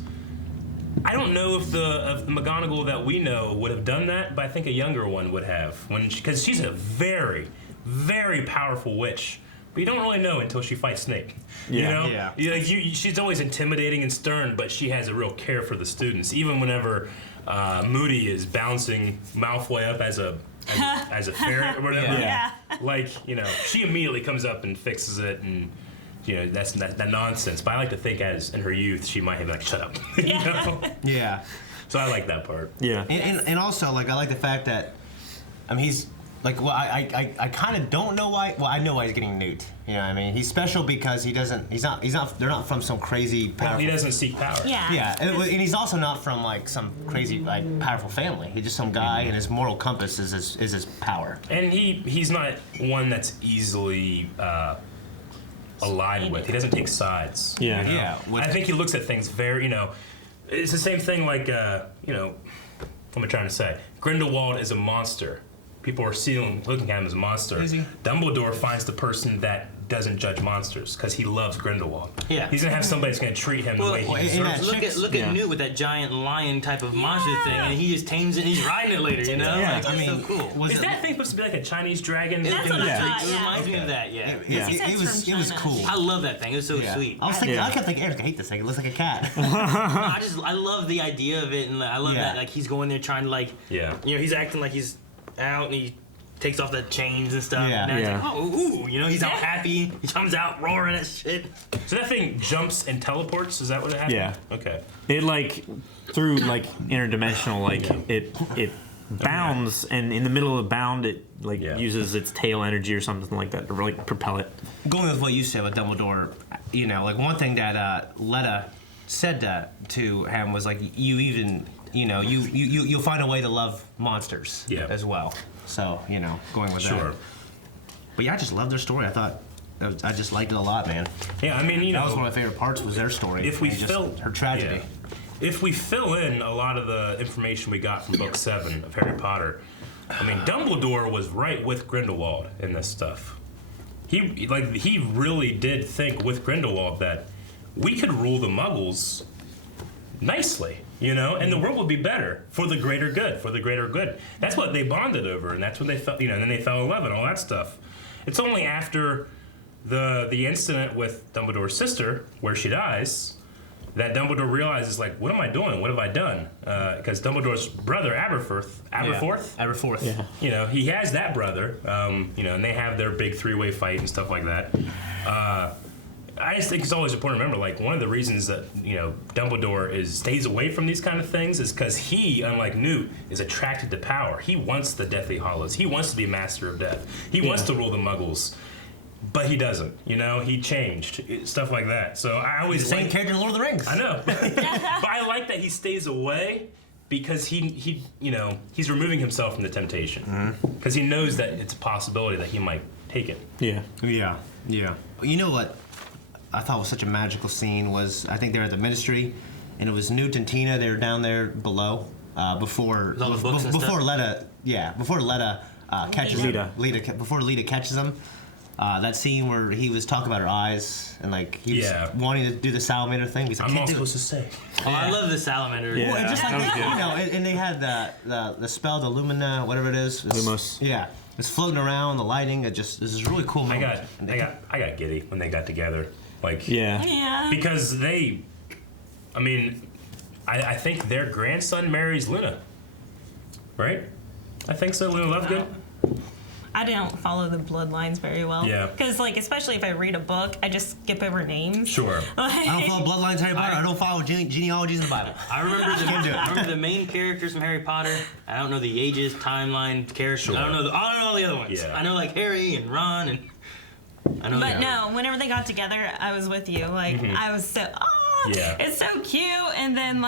I don't know if the McGonagall that we know would have done that, but I think a younger one would have. Because she's a very, very powerful witch, but you don't really know until she fights Snape. You know? Yeah. She's always intimidating and stern, but she has a real care for the students. Even whenever Moody is bouncing Malfoy up as a ferret or whatever. Yeah. Like, she immediately comes up and fixes it, and that's that nonsense. But I like to think, as in her youth, she might have been like, shut up. Yeah. So I like that part. Yeah. And also, like, I like the fact that, he's like, well, I kind of don't know why. Well, I know why he's getting Newt. You know what I mean? He's special because they're not from some crazy powerful. Well, he doesn't seek power. Yeah. Yeah, and he's also not from like some crazy like powerful family. He's just some guy, and his moral compass is his power. And he's not one that's easily aligned with. He doesn't take sides. Yeah. Yeah. I think he looks at things very, it's the same thing like, what am I trying to say? Grindelwald is a monster. People are looking at him as a monster. Is he? Dumbledore finds the person that doesn't judge monsters because he loves Grindelwald. Yeah. He's gonna have somebody that's gonna treat him the way he in deserves. that Look at Newt with that giant lion type of monster thing, and he just tames it and he's riding it later, Yeah. Like, it's so cool. Was Is it, that thing supposed to be like a Chinese dragon? That's what I thought, It yeah. reminds me of that, yeah. Yeah, He says it was from cool. China. I love that thing. It was so Yeah. sweet. I kept thinking, Eric, I hate this thing. It looks like a cat. I love the idea of it, and I love Yeah. that like he's going there trying to like, Yeah. he's acting like he's out and he takes off the chains and stuff. Yeah. And it's Yeah. like, oh, ooh, he's all happy. He comes out roaring at shit. So that thing jumps and teleports? Is that what it happened? Yeah. Okay. It like through like interdimensional, like it bounds, and in the middle of the bound, it like uses its tail energy or something like that to like propel it. Going with what you said with Dumbledore, like one thing that Letta said to him was like, you'll find a way to love monsters as well. So, going with that. Sure. But yeah, I just love their story. I just liked it a lot, man. Yeah, I mean, That was one of my favorite parts was their story. if we and just fill her tragedy. yeah. If we fill in a lot of the information we got from book 7 of Harry Potter, I mean, Dumbledore was right with Grindelwald in this stuff. He really did think with Grindelwald that we could rule the Muggles nicely, and the world would be better for the greater good. That's what they bonded over, and that's when they felt, and then they fell in love and all that stuff. It's only after the incident with Dumbledore's sister, where she dies, that Dumbledore realizes, like, what am I doing? What have I done? Because Dumbledore's brother, Aberforth, Yeah. he has that brother, and they have their big 3-way fight and stuff like that. I just think it's always important to remember, like, one of the reasons that, Dumbledore stays away from these kind of things is because he, unlike Newt, is attracted to power. He wants the Deathly Hallows. He wants to be Master of Death. He wants to rule the Muggles. But he doesn't, he changed, stuff like that. So I always Same character in Lord of the Rings. I know. But I like that he stays away because he's removing himself from the temptation. Because he knows that it's a possibility that he might take it. Yeah. Yeah. You know what I thought was such a magical scene was, I think they were at the Ministry, and it was Newt and Tina. They were down there below before all the books and stuff? Letta catches Lita. Before Lita catches him. That scene where he was talking about her eyes and like he was wanting to do the salamander thing. He's like, I'm "Can't not do it." supposed to say. Oh, I love the salamander. Yeah. Well, and just like that was that, good. and they had the spell, the Lumina, whatever it is. Lumos. Yeah, it's floating around, the lighting. This is really cool. I moment. got giddy when they got together. Like, Yeah. because I think their grandson marries Luna, right? I think so. Luna Lovegood. I don't follow the bloodlines very well. Yeah. Because, especially if I read a book, I just skip over names. Sure. I don't follow bloodlines Harry Potter. I don't follow genealogies in the Bible. I remember the main characters from Harry Potter. I don't know the ages, timeline, characters. Sure. I don't know all the other ones. Yeah. I know like Harry and Ron and I know. But no, whenever they got together, I was with you. I was so, Yeah. it's so cute. And then,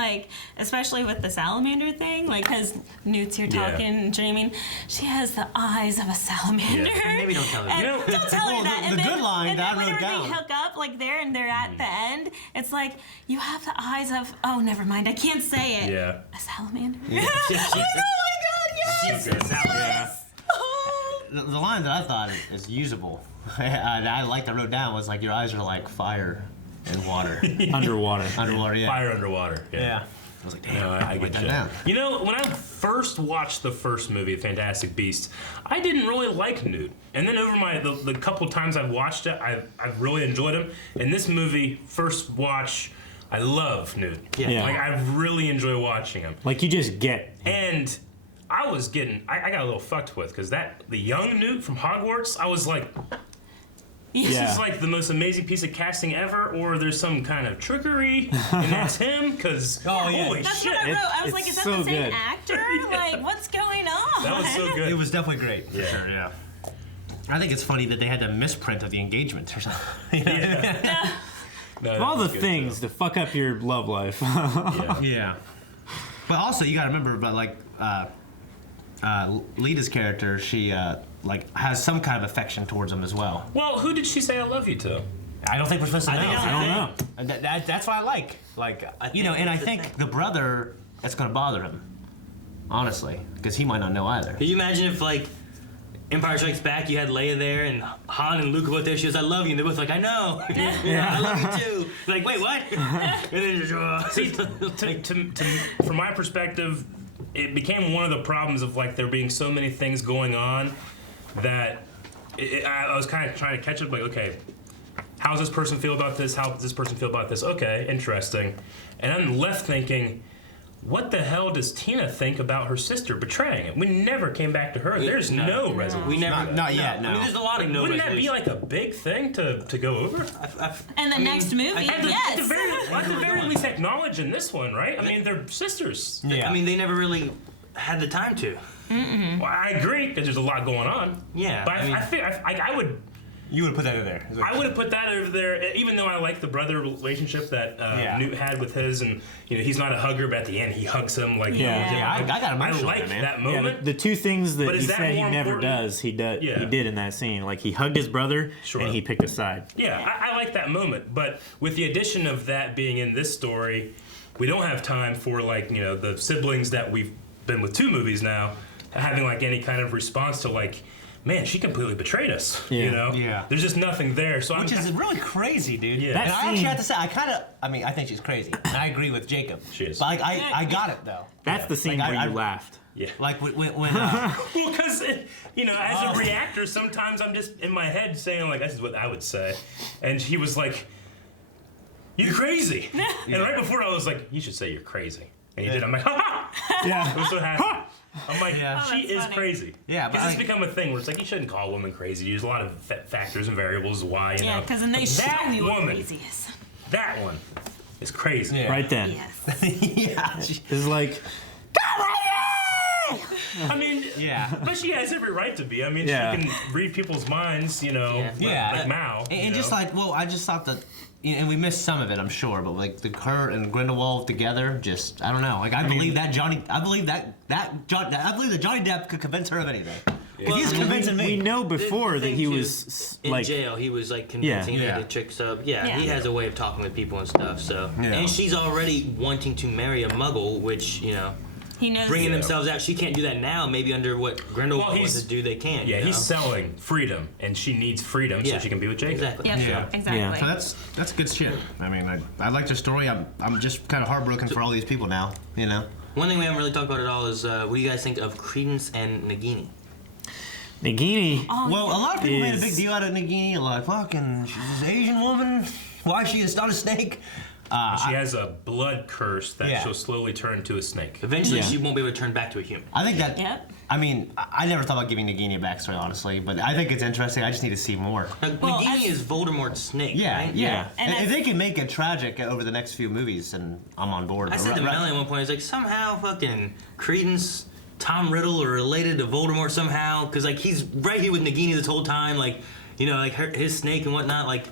especially with the salamander thing, because Newt's here Yeah. talking, dreaming, she has the eyes of a salamander. Yeah. Maybe don't tell her. And don't tell her Well, that. the And then, good line and that then I wrote whenever down. they hook up, there, and they're at the end, it's like, you have the eyes of, oh, never mind, I can't say it. Yeah. A salamander? She- Oh my god, yes! She's a salamander. Oh. The line that I thought is usable, and I liked, I wrote down, was like, your eyes are like fire and water. Underwater. Underwater, yeah. Fire underwater. Yeah. I was like, damn, No, I get that you. down. When I first watched the first movie, Fantastic Beasts, I didn't really like Newt. And then over the couple times I've watched it, I've really enjoyed him. In this movie, first watch, I love Newt. Yeah. Like, I really enjoy watching him. Like you just get. And I got a little fucked with, because the young Newt from Hogwarts, I was like, this Yeah. is like the most amazing piece of casting ever, or there's some kind of trickery, and that's him, because holy That's shit. what I wrote. I was It's like, is that so the same good. actor? Like, what's going on? That was so good. It was definitely great. For sure, yeah. I think it's funny that they had a misprint of the engagement or something. No, Of that all was the good, things to fuck up your love life. though. Yeah. Yeah. But also, you gotta remember, but like, Lita's character, she like has some kind of affection towards him as well. Well, who did she say I love you to? I don't think we're supposed to know. I don't know. And that's what I like. Like, think and I that's the think thing. the brother, it's gonna bother him, honestly, because he might not know either. Could you imagine if, like, Empire Strikes Back, you had Leia there, and Han and Luke were both there. She was, I love you. And they're both like, I know. I love you too. Like, wait, what? And then just, See, from my perspective, it became one of the problems of like there being so many things going on that I was kind of trying to catch up. Like, okay, how does this person feel about this? How does this person feel about this? Okay, interesting. And I'm left thinking, what the hell does Tina think about her sister betraying it? We never came back to her. There's no resolution. we never. Not yet, no. I mean, there's a lot of no Wouldn't that be resolution. like a big thing to go over? And the next movie, At the yes. very least, acknowledge in this one, right? I mean, they're sisters. Yeah. I mean, they never really had the time to. Well, I agree because there's a lot going on. Yeah, but I mean- I would. You would put that in there. I would have put that over there, even though I like the brother relationship that Newt had with his, and he's not a hugger, but at the end he hugs him like Yeah, I got I emotional, like man. that Yeah, moment. the two things that But he is that said he more never important? does, he did. Yeah. He did in that scene. Like he hugged his brother Sure. and he picked a side. Yeah, I like that moment, but with the addition of that being in this story, we don't have time for the siblings that we've been with 2 movies now having like any kind of response to like, man, she completely betrayed us. Yeah. Yeah. There's just nothing there. So Which is really crazy, dude. Yeah. And That I actually scene- have to say, I think she's crazy. And I agree with Jacob. She is. But like, I got it, though. That's the scene Like, where I- you laughed. yeah. Like, when Well, because as a reactor, sometimes I'm just in my head saying like, "This is what I would say," and he was like, "You're crazy," and right before I was like, "You should say you're crazy," and he did. I'm like, "Ha ha!" Yeah. I was so happy. I'm like, Yeah. she that's is funny. crazy. Yeah, but because it's I- become a thing where it's like you shouldn't call a woman crazy. There's a lot of factors and variables why. Yeah, because then they But show that you what woman, crazy is. that one, is crazy. Yeah. Right then. Yes. yeah. It's like, I mean, Yeah. but she has every right to be. I mean, Yeah. she can read people's minds. Yeah. like Mao. And just like, I just thought that, and we missed some of it, I'm sure, but like her and Grindelwald together, just, I don't know. Like, I believe that Johnny Depp could convince her of anything. Well, He's I mean, convincing me. we know before The that thing he too, was in like, jail. He was like convincing Yeah. her to trick stuff. Yeah, Yeah. he has a way of talking with people and stuff. So, Yeah. and she's already wanting to marry a Muggle, which He knows. bringing themselves out. She can't do that now. Maybe under what Grindelwald Well, wants to do, they can. Yeah, you know? he's selling freedom, and she needs freedom so Yeah. she can be with Jacob. Exactly. Yep. Yeah. Exactly. So that's good shit. I mean, I like their story. I'm just kind of heartbroken for all these people now, One thing we haven't really talked about at all is what do you guys think of Credence and Nagini? Nagini. Well, a lot of people made a big Is- deal out of Nagini. Like, fucking, she's this Asian woman. Why is she not a snake? She has a blood curse that Yeah. she'll slowly turn into a snake. Eventually, Yeah. she won't be able to turn back to a human. I think that. Yep. I mean, I never thought about giving Nagini a backstory, honestly, but I think it's interesting. I just need to see more. Now, Well, Nagini as- is Voldemort's snake, Yeah, right? yeah. And If as- they can make it tragic over the next few movies, and I'm on board. I said to Melanie at one point, it's like somehow fucking Credence, Tom Riddle are related to Voldemort somehow, because like he's right here with Nagini this whole time, like his snake and whatnot, like.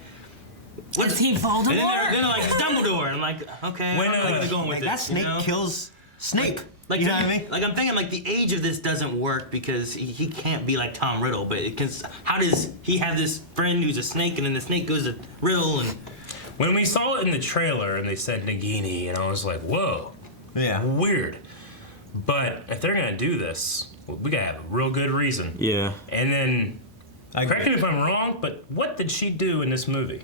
Is he Voldemort? And then they're like, it's Dumbledore. And I'm like, okay, When, I'm like, going with Like, it. that snake you know? kills Snape. Like, you know what I mean? Like I'm thinking, like the age of this doesn't work because he can't be like Tom Riddle. But how does he have this friend who's a snake, and then the snake goes to Riddle, and When we saw it in the trailer and they said Nagini, and I was like, whoa, Yeah. weird. But if they're gonna do this, we gotta have a real good reason. Yeah. And then, I correct agree. me if I'm wrong, but what did she do in this movie?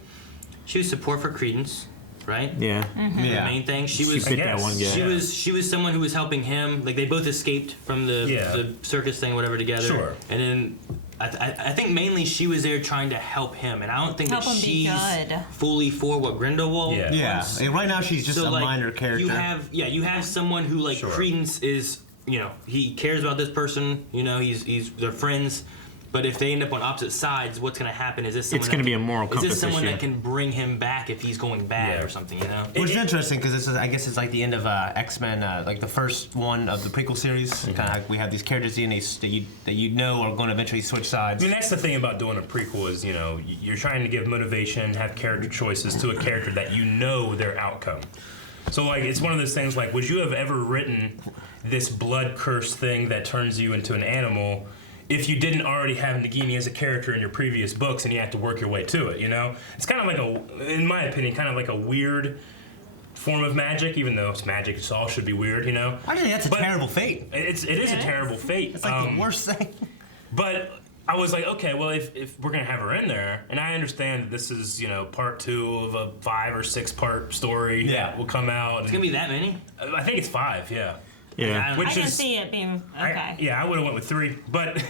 she was support for Credence, right? Yeah. The Yeah. main thing. She She was. bit guess. that one guy. She was someone who was helping him. Like they both escaped from the Yeah. circus thing, whatever, together. Sure. And then I think mainly she was there trying to help him, and I don't think Help that him be she's good. fully for what Grindelwald Yeah. Yeah. wants. Like, right now she's just a like, minor character. you have someone who like Sure. Credence is, he cares about this person, he's they're friends. But if they end up on opposite sides, what's going to happen? Is this someone It's gonna be a moral Is compass this someone issue. that can bring him back if he's going bad Yeah. or something? Which is interesting because this is, I guess, it's like the end of X-Men, like the first one of the prequel series. Mm-hmm. Kind of like we have these characters in these that you know are going to eventually switch sides. I mean, that's the thing about doing a prequel is, you're trying to give motivation, have character choices to a character that you know their outcome. So, like, it's one of those things like, would you have ever written this blood curse thing that turns you into an animal if you didn't already have Nagini as a character in your previous books and you have to work your way to it, It's kind of like in my opinion, kind of like a weird form of magic, even though it's magic, it all should be weird, I think that's a terrible fate. It is a terrible fate. It's like the worst thing. But I was like, okay, well, if we're going to have her in there, and I understand that this is, part 2 of a 5 or 6 part story that will come out. It's going to be that many? I think it's 5, yeah. Yeah. Which I can is, see it being okay. I would have went with 3, but,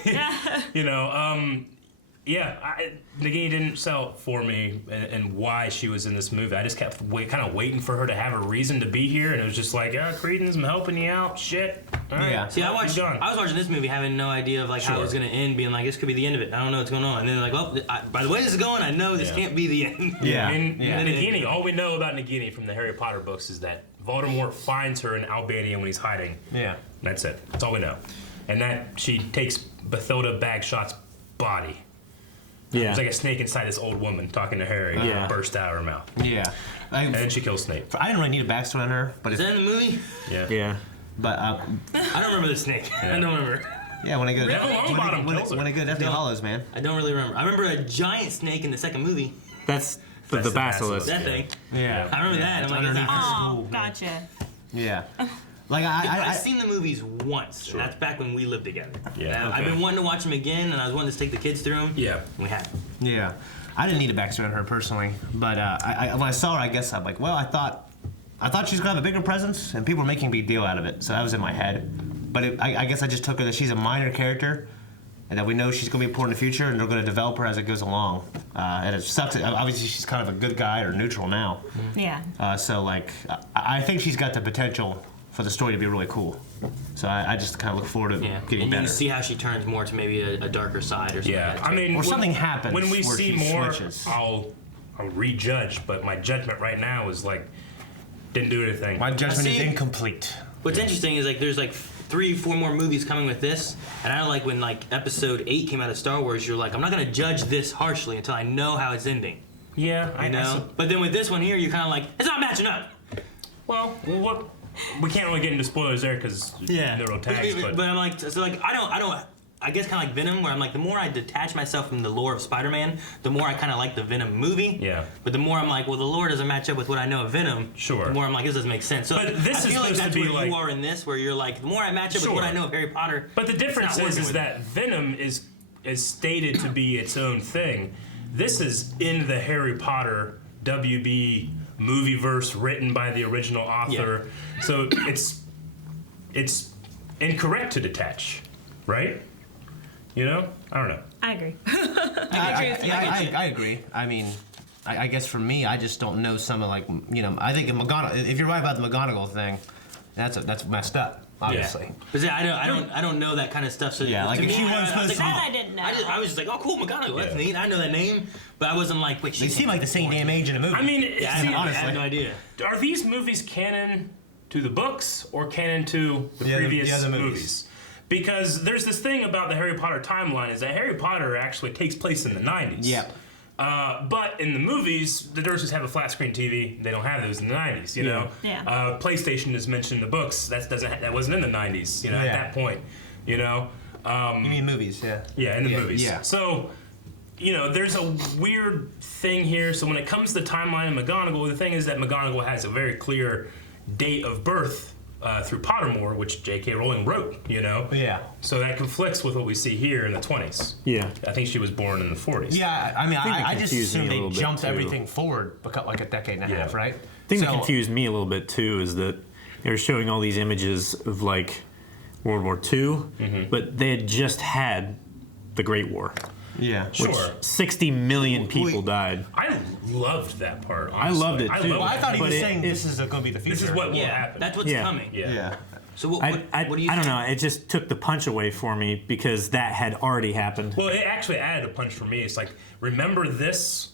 Nagini didn't sell it for me and why she was in this movie. I just kept kind of waiting for her to have a reason to be here, and it was just like, Credence, I'm helping you out, shit. All right. Yeah. See, I was watching this movie having no idea of how it was Sure. going to end, being like, this could be the end of it. I don't know what's going on. And then like, well, by the way this is going, I know this can't be the end. Yeah. I mean, Yeah. Nagini, all we know about Nagini from the Harry Potter books is that Voldemort finds her in Albania when he's hiding. Yeah. That's it. That's all we know. And that she takes Bathilda Bagshot's body. Yeah. It's like a snake inside this old woman talking to Harry. Yeah. Burst out of her mouth. Yeah. And then she kills Snape. I didn't really need a backstory on her, but Is that in the movie? Yeah. Yeah. but I don't remember the snake. I don't remember. yeah, when I go to Neville Longbottom kills her. when I go to Deathly Hollows, man. I don't really remember. I remember a giant snake in the second movie. That's the the basilisk. That thing. Yeah. I remember that. I'm like, underneath. Oh, Ooh, gotcha. Yeah. Like I've seen the movies once. And that's back when we lived together. Yeah, And I've been wanting to watch them again, and I was wanting to take the kids through them. Yeah. And we haven't. Yeah, I didn't need a backstory on her personally, but when I saw her, I guess I'm like, well, I thought she's gonna have a bigger presence, and people were making a big deal out of it, so that was in my head. But I guess I just took her that she's a minor character, and that we know she's gonna be important in the future, and they're gonna develop her as it goes along. And it sucks. Obviously, she's kind of a good guy or neutral now. Yeah. So like, I think she's got the potential for the story to be really cool. So I just kind of look forward to Yeah. getting And you better. can see how she turns more to maybe a darker side or something Yeah. like that. I mean, Or something happens when we where see she more. switches. I'll rejudge, but my judgment right now is like didn't do anything. My judgment is see- incomplete. What's interesting is like there's like 3-4 more movies coming with this, and I know like when like episode 8 came out of Star Wars, you're like, I'm not gonna judge this harshly until I know how it's ending. Yeah, You know? But then with this one here, you're kind of like, it's not matching up. Well, what? We can't really get into spoilers there because no real tags. But I'm like, so like I guess kind of like Venom, where I'm like, the more I detach myself from the lore of Spider-Man, the more I kind of like the Venom movie. Yeah. But the more I'm like, well, the lore doesn't match up with what I know of Venom. Sure. The more I'm like, this doesn't make sense. So But this I is feel like supposed to that's be where you like- are in this, where you're like, the more I match up with what I know of Harry Potter. But the difference it's not is working with that Venom is stated to be its own thing. This is in the Harry Potter WB movieverse written by the original author. Yeah. So it's incorrect to detach, right? I don't know. I agree. I agree. I mean, I guess for me, I just don't know some of like I think if you're right about the McGonagall thing, that's messed up. Obviously. But yeah, I don't know that kind of stuff. So Yeah, like to if me, she wasn't supposed to- That I didn't know. I was just like, oh, cool, McGonagall. That's neat. I know that name, but I wasn't like, wait. They seem like the same damn age in a movie. I mean, Yeah, I honestly. have no idea. are these movies canon to the books or canon to the The other- previous the other movies? movies. Because there's this thing about the Harry Potter timeline is that Harry Potter actually takes place in the 90s. Yep. But in the movies, the Dursleys have a flat screen TV. They don't have those in the 90s, you know? Yeah. PlayStation is mentioned in the books. That wasn't in the 90s, at Yeah. that point, you mean movies, yeah. Yeah, in the movies. Yeah. So, there's a weird thing here. So when it comes to the timeline of McGonagall, the thing is that McGonagall has a very clear date of birth through Pottermore, which J.K. Rowling wrote, Yeah. So that conflicts with what we see here in the 20s. Yeah. I think she was born in the 40s. Yeah, I mean, think it I just confused me assumed a they little bit, jumped too. everything forward like a decade and a half, right? The thing that confused me a little bit too is that they were showing all these images of like World War II, but they had just had the Great War. Yeah. Sure. 60 million people died. I loved that part. I Honestly. loved it, too. Well, I thought he But was it- saying this is going to be the future. This is what will Yeah, happen. that's what's Yeah. coming. yeah. Yeah. So what do you I don't think? know. It just took the punch away for me because that had already happened. Well, it actually added a punch for me. It's like, remember this?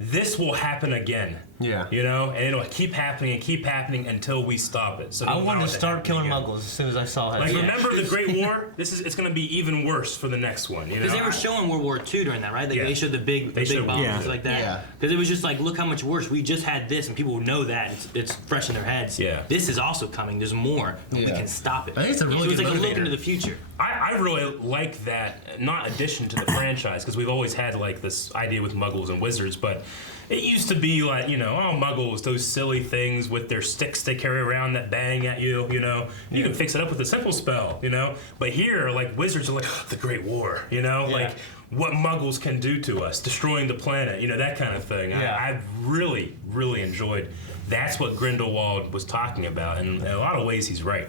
This will happen again. Yeah. You know, and it'll keep happening until we stop it. So I don't allow wanted it to start happen killing again. muggles as soon as I saw it. Like, Yeah. remember the Great War? It's going to be even worse for the next one. You know, Because they were showing World War II during that, right? Like Yeah. they showed the big showed- bombs yeah. and stuff like that. Yeah. Because it was just like, look how much worse. We just had this, and people know that. It's fresh in their heads. Yeah. This is also coming. There's more, and we Yeah. can stop it. I think it's a really so it's good like a look motivator. into the future. I really like that, not addition to the franchise, because we've always had like this idea with muggles and wizards, but it used to be like, you know, oh, muggles, those silly things with their sticks they carry around that bang at you, you know. You can fix it up with a simple spell, you know. But here, like, wizards are like, the Great War, you know, like what muggles can do to us, destroying the planet, you know, that kind of thing. Yeah. I really, really enjoyed. That's what Grindelwald was talking about, and in a lot of ways he's right,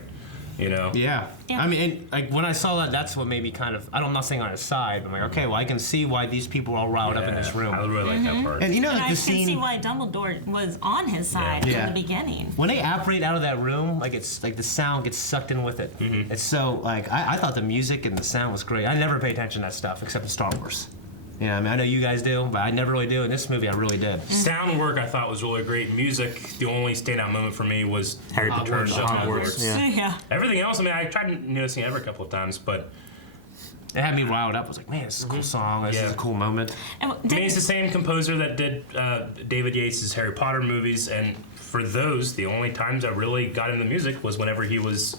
you know. Yeah. Yeah. I mean, and, like when I saw that, that's what made me kind of. I'm not saying on his side. I'm like, okay, well, I can see why these people are all riled up in this room. I really like that part. And you know, And like I the can see scene why Dumbledore was on his side Yeah. from the beginning. when they apparate out of that room, like it's like the sound gets sucked in with it. It's so like I thought the music and the sound was great. I never pay attention to that stuff except in Star Wars. You know, I mean, I know you guys do, but I never really do. In this movie, I really did. Sound work I thought was really great. Music, the only standout moment for me was Harry the turn Potter, up Hogwarts, yeah. Yeah. Everything else, I mean, I tried noticing every couple of times, but It had me riled up. I was like, man, this is a cool song. This is Yeah. a cool moment. And I mean, it's the same composer that did David Yates' Harry Potter movies, and for those, the only times I really got into music was whenever he was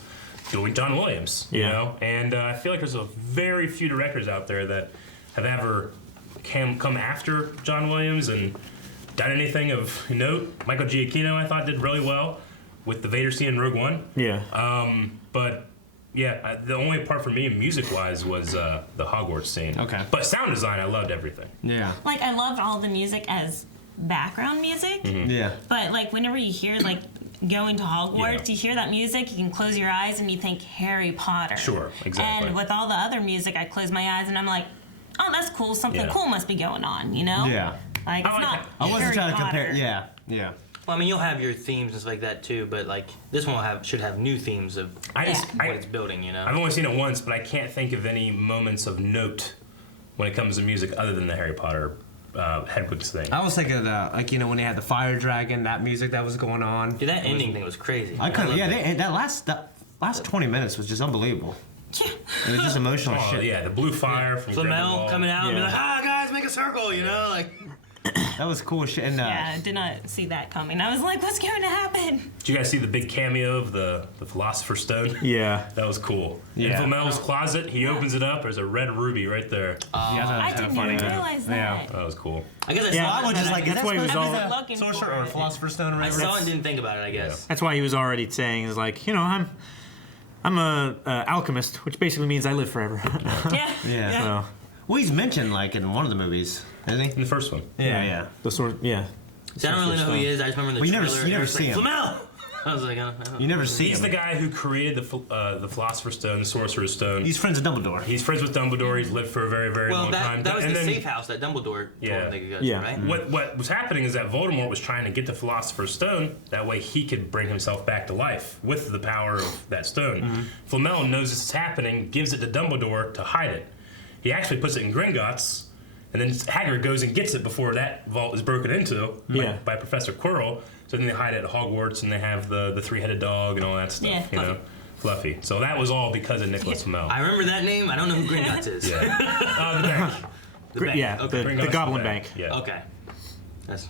doing John Williams, you Yeah. know? And I feel like there's a very few directors out there that have ever come after John Williams and done anything of note. Michael Giacchino, I thought, did really well with the Vader scene in Rogue One. Yeah. But yeah, the only part for me, music-wise, was the Hogwarts scene. Okay. But sound design, I loved everything. Yeah. like I loved all the music as background music, Yeah. but like whenever you hear like going to Hogwarts, Yeah. you hear that music, you can close your eyes and you think Harry Potter. Sure, exactly. And with all the other music, I close my eyes and I'm like, oh, that's cool. Something Yeah. cool must be going on, you know? Yeah. Like it's like not. that. I wasn't Harry trying to compare. Potter. Yeah. Yeah. Well, I mean, you'll have your themes and stuff like that too, but like this one should have new themes of I just, Yeah. what it's building. You know. I've only seen it once, but I can't think of any moments of note when it comes to music other than the Harry Potter Hedwig's thing. I was thinking, like, you know, when they had the fire dragon, that music that was going on. Dude, that ending thing was crazy. I couldn't. loved Yeah, it. that last 20 minutes was just unbelievable. Yeah. It was just emotional Oh shit. yeah, the blue fire from Flamel Grindelwald. coming out and be Yeah. like, ah, guys, make a circle. You know, like. That was cool shit. And Yeah, I did not see that coming. I was like, what's going to happen? Did you guys see the big cameo of the Philosopher's Stone? Yeah. That was cool. Yeah. In Flamel's closet, he opens it up. There's a red ruby right there. yeah, that I was didn't kinda even funny. realize Yeah. that. That was cool. I guess I Yeah, saw I it. was just like, is that That's why he was supposed to all- be looking the sorcerer for or it. philosopher's stone or I whatever? saw it and didn't think about it. I guess. That's why he was already saying, is like, you know, I'm a alchemist, which basically means I live forever. Yeah. Yeah. So, Well, he's mentioned like in one of the movies, isn't he? In the first one. Yeah. the sort, yeah. See, I don't really know who he is. I just remember in the Well, you never- trailer. you never it was see like, him. Flamel. I was like, I don't You never see He's him. the guy who created the Philosopher's Stone, the Sorcerer's Stone. He's friends with Dumbledore. He's friends with Dumbledore. He's lived for a very, very Well, long time. that was And the then safe house that Dumbledore Yeah. told them they could go Yeah. to, right? What was happening is that Voldemort was trying to get the Philosopher's Stone. That way he could bring himself back to life with the power of that stone. Flamel knows this is happening, gives it to Dumbledore to hide it. He actually puts it in Gringotts, and then Hagrid goes and gets it before that vault is broken into Yeah. by Professor Quirrell. So then they hide it at Hogwarts, and they have the three-headed dog and all that stuff. Yeah. You know, Fluffy. So that was all because of Nicholas Flamel. I remember that name. I don't know who Gringotts is. Yeah. The bank. The bank. Yeah, Okay. the Gringotts Goblin Bank. Yeah. Okay. That's.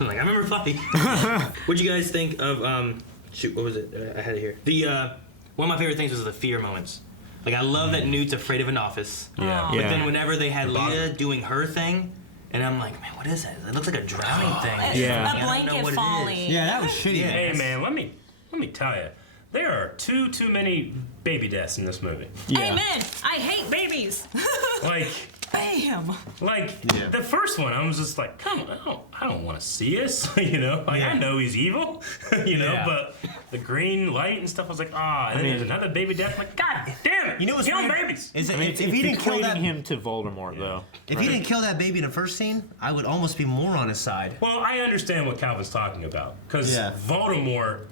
I'm like, I remember Fluffy. What'd you guys think of? Shoot, what was it? I had it here. The one of my favorite things was the fear moments. Like, I love that Newt's afraid of an office. Yeah. But Yeah. then whenever they had bottom. Lita doing her thing, and I'm like, man, what is that? It looks like a drowning thing. Yeah. A I don't know blanket what it is. falling. Yeah, that was shitty. Yeah. Hey man, let me tell you, there are too many baby deaths in this movie. Yeah. Amen. I hate babies. Like, bam. Like Yeah. the first one, I was just like, come on, I don't want to see this. You know, like I know he's evil. You know, Yeah. but the green light and stuff, I was like, and then there's another baby death. Like, God damn it! You know what's killing weird? babies. Is I that mean, if it's he didn't kill equating that, him to Voldemort, though. if he didn't kill that baby in the first scene, I would almost be more on his side. Well, I understand what Calvin's talking about because Yeah. Voldemort,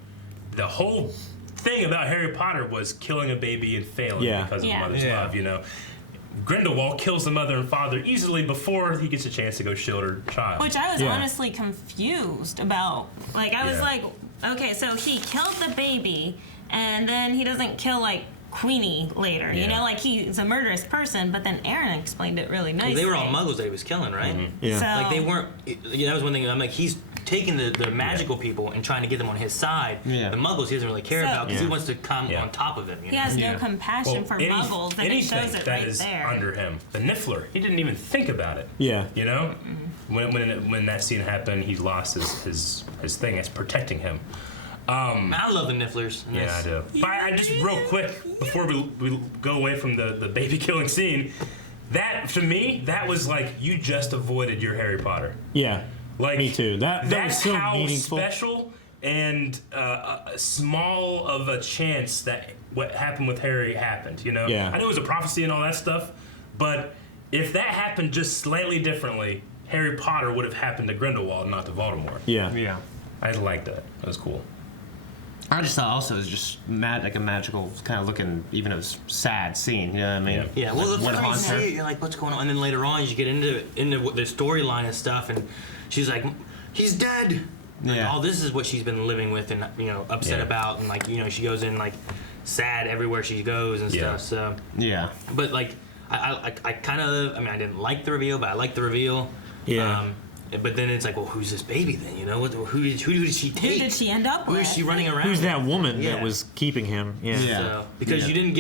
the whole thing about Harry Potter was killing a baby and failing Yeah. because of Yeah. mother's Yeah. love. You know, Grindelwald kills the mother and father easily before he gets a chance to go shield her child. Which I was Yeah. honestly confused about. Like, I was Yeah. like, okay, so he killed the baby, and then he doesn't kill, like, Queenie later. You Yeah. know, like, he's a murderous person, but then Aaron explained it really nicely. They were all muggles that he was killing, right? Yeah. So, Like they weren't. Yeah, that was one thing. I'm like, he's taking the magical people and trying to get them on his side. Yeah. The muggles he doesn't really care So- about because Yeah. he wants to come Yeah. on top of them. You he know? has Yeah. no compassion for muggles, and it anything shows it that right is there. under him. The Niffler, he didn't even think about it. Yeah. You know, when that scene happened, he lost his thing. It's protecting him. I love the Nifflers. in Yeah, this. I do. But I just real quick before we go away from the baby killing scene, that to me that was like you just avoided your Harry Potter. Yeah. Like Me too. That was that's so how meaningful. special and small of a chance that what happened with Harry happened. You know. Yeah. I know it was a prophecy and all that stuff, but if that happened just slightly differently, Harry Potter would have happened to Grindelwald, not to Voldemort. Yeah. Yeah. I liked that. That was cool. I just thought also it was just like a magical kind of looking, even a sad scene. You know what I mean? Yeah. Yeah, well, the What first time you haunts her? see it, you're like, what's going on? And then later on, you get into the storyline and stuff, and she's like, he's dead. Like, Yeah. oh, this is what she's been living with and upset Yeah. about, and like she goes in like sad everywhere she goes and Yeah. stuff. So, Yeah. but like I kind of I didn't like the reveal, but I liked the reveal. Yeah. But then it's like, well, who's this baby then? You know, who did she take? Who did she end up Who with? is she running around? Who's that woman Yeah. that was keeping him? Yeah. Yeah. So, because you didn't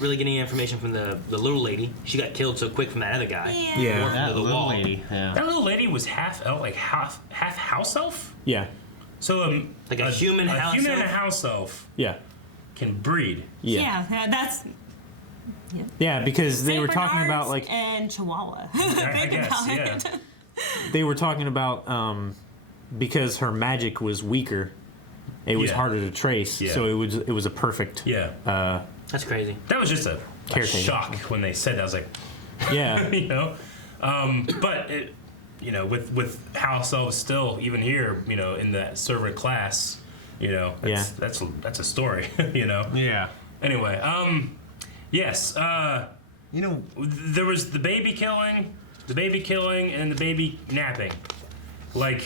really get any information from the little lady. She got killed so quick from that other guy. Yeah. Yeah. Or That to the little wall. lady. Yeah. That little lady was half elf, like half house elf. Yeah. So Like a human house human and a elf? house elf Yeah. can breed. Yeah. Yeah, that's Yeah, because they Saint were talking about Bernards like and Chihuahua. I Think guess, about yeah. it. they were talking about because her magic was weaker, it was Yeah. harder to trace. Yeah. So it was a perfect. Yeah, That's crazy. that was just a Caretaker. shock when they said that. I was like, Yeah. you know, but it, with house elves still even here, in that servant class, that's a story, Yeah. Anyway, yes, You know, there was the baby killing, and the baby napping. Like,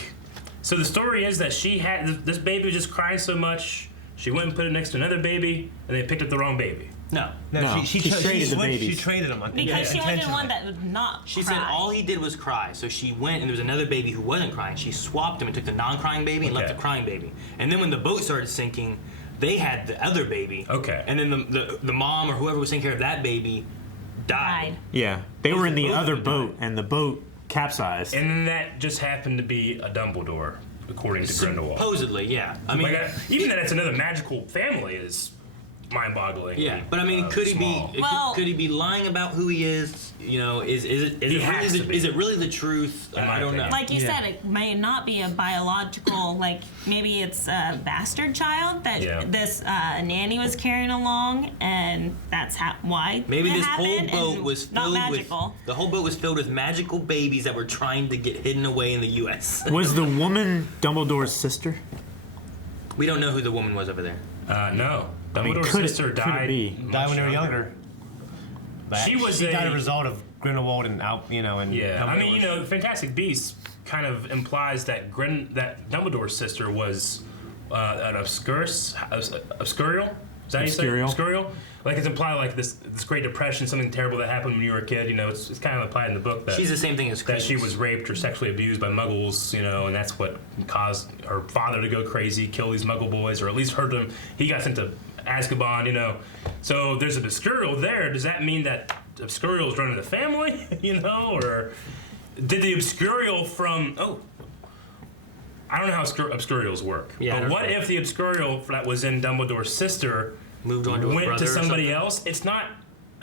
so the story is that she had this baby was just crying so much, she went and put it next to another baby, and they picked up the wrong baby. No. No, she traded the babies. She traded them. Because she wanted one intentionally. that would not She cry. said all he did was cry. So she went and there was another baby who wasn't crying. She swapped him and took the non-crying baby and left Okay. the crying baby. And then when the boat started sinking, they had the other baby. Okay. And then the mom or whoever was taking care of that baby died. Died. Yeah. They were in the Both of other them boat, and the boat capsized. And then that just happened to be a Dumbledore, according to Grindelwald. Supposedly, yeah. I mean, Even that it's another magical family is mind-boggling. yeah. But I mean, could he small. be? Well- Could he be lying about who he is? He has to be. Is it really the truth? In my I don't know. opinion. Like you Yeah. said, it may not be a biological, like maybe it's a bastard child that Yeah. this nanny was carrying along, and that's why Maybe it this whole happened, boat and was not filled magical. with the whole boat was filled with magical babies that were trying to get hidden away in the U.S. Was the woman Dumbledore's sister? We don't know who the woman was over there. No. mean, Dumbledore's could it- sister could it died. be? much Died when they were younger. But She was died a- as a result of Grindelwald and and Yeah, I mean, Dumbledore's- Fantastic Beasts kind of implies that that Dumbledore's sister was an obscurial. Is that how you say it? Obscurial. Obscurial. Like it's implied, like this Great Depression, something terrible that happened when you were a kid. It's kind of implied in the book that She's the same thing as that Credence. she was raped or sexually abused by Muggles, and that's what caused her father to go crazy, kill these Muggle boys, or at least hurt them. He got sent to Azkaban, So there's an Obscurial there. Does that mean that Obscurial is running the family, or did the Obscurial from? Oh, I don't know how Obscurials work. Yeah, I but don't what know. if the Obscurial that was in Dumbledore's sister Moved on to a went brother to or somebody something? else? It's not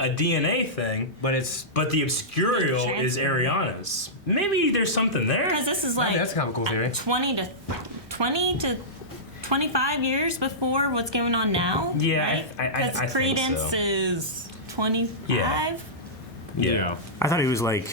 a DNA thing, but the Obscurial is Ariana's. Maybe there's something there. Because this is like that's kind of a cool theory. 20 to 25 years before what's going on now. Yeah, right? I think Credence so. is 25. Yeah. I thought he was like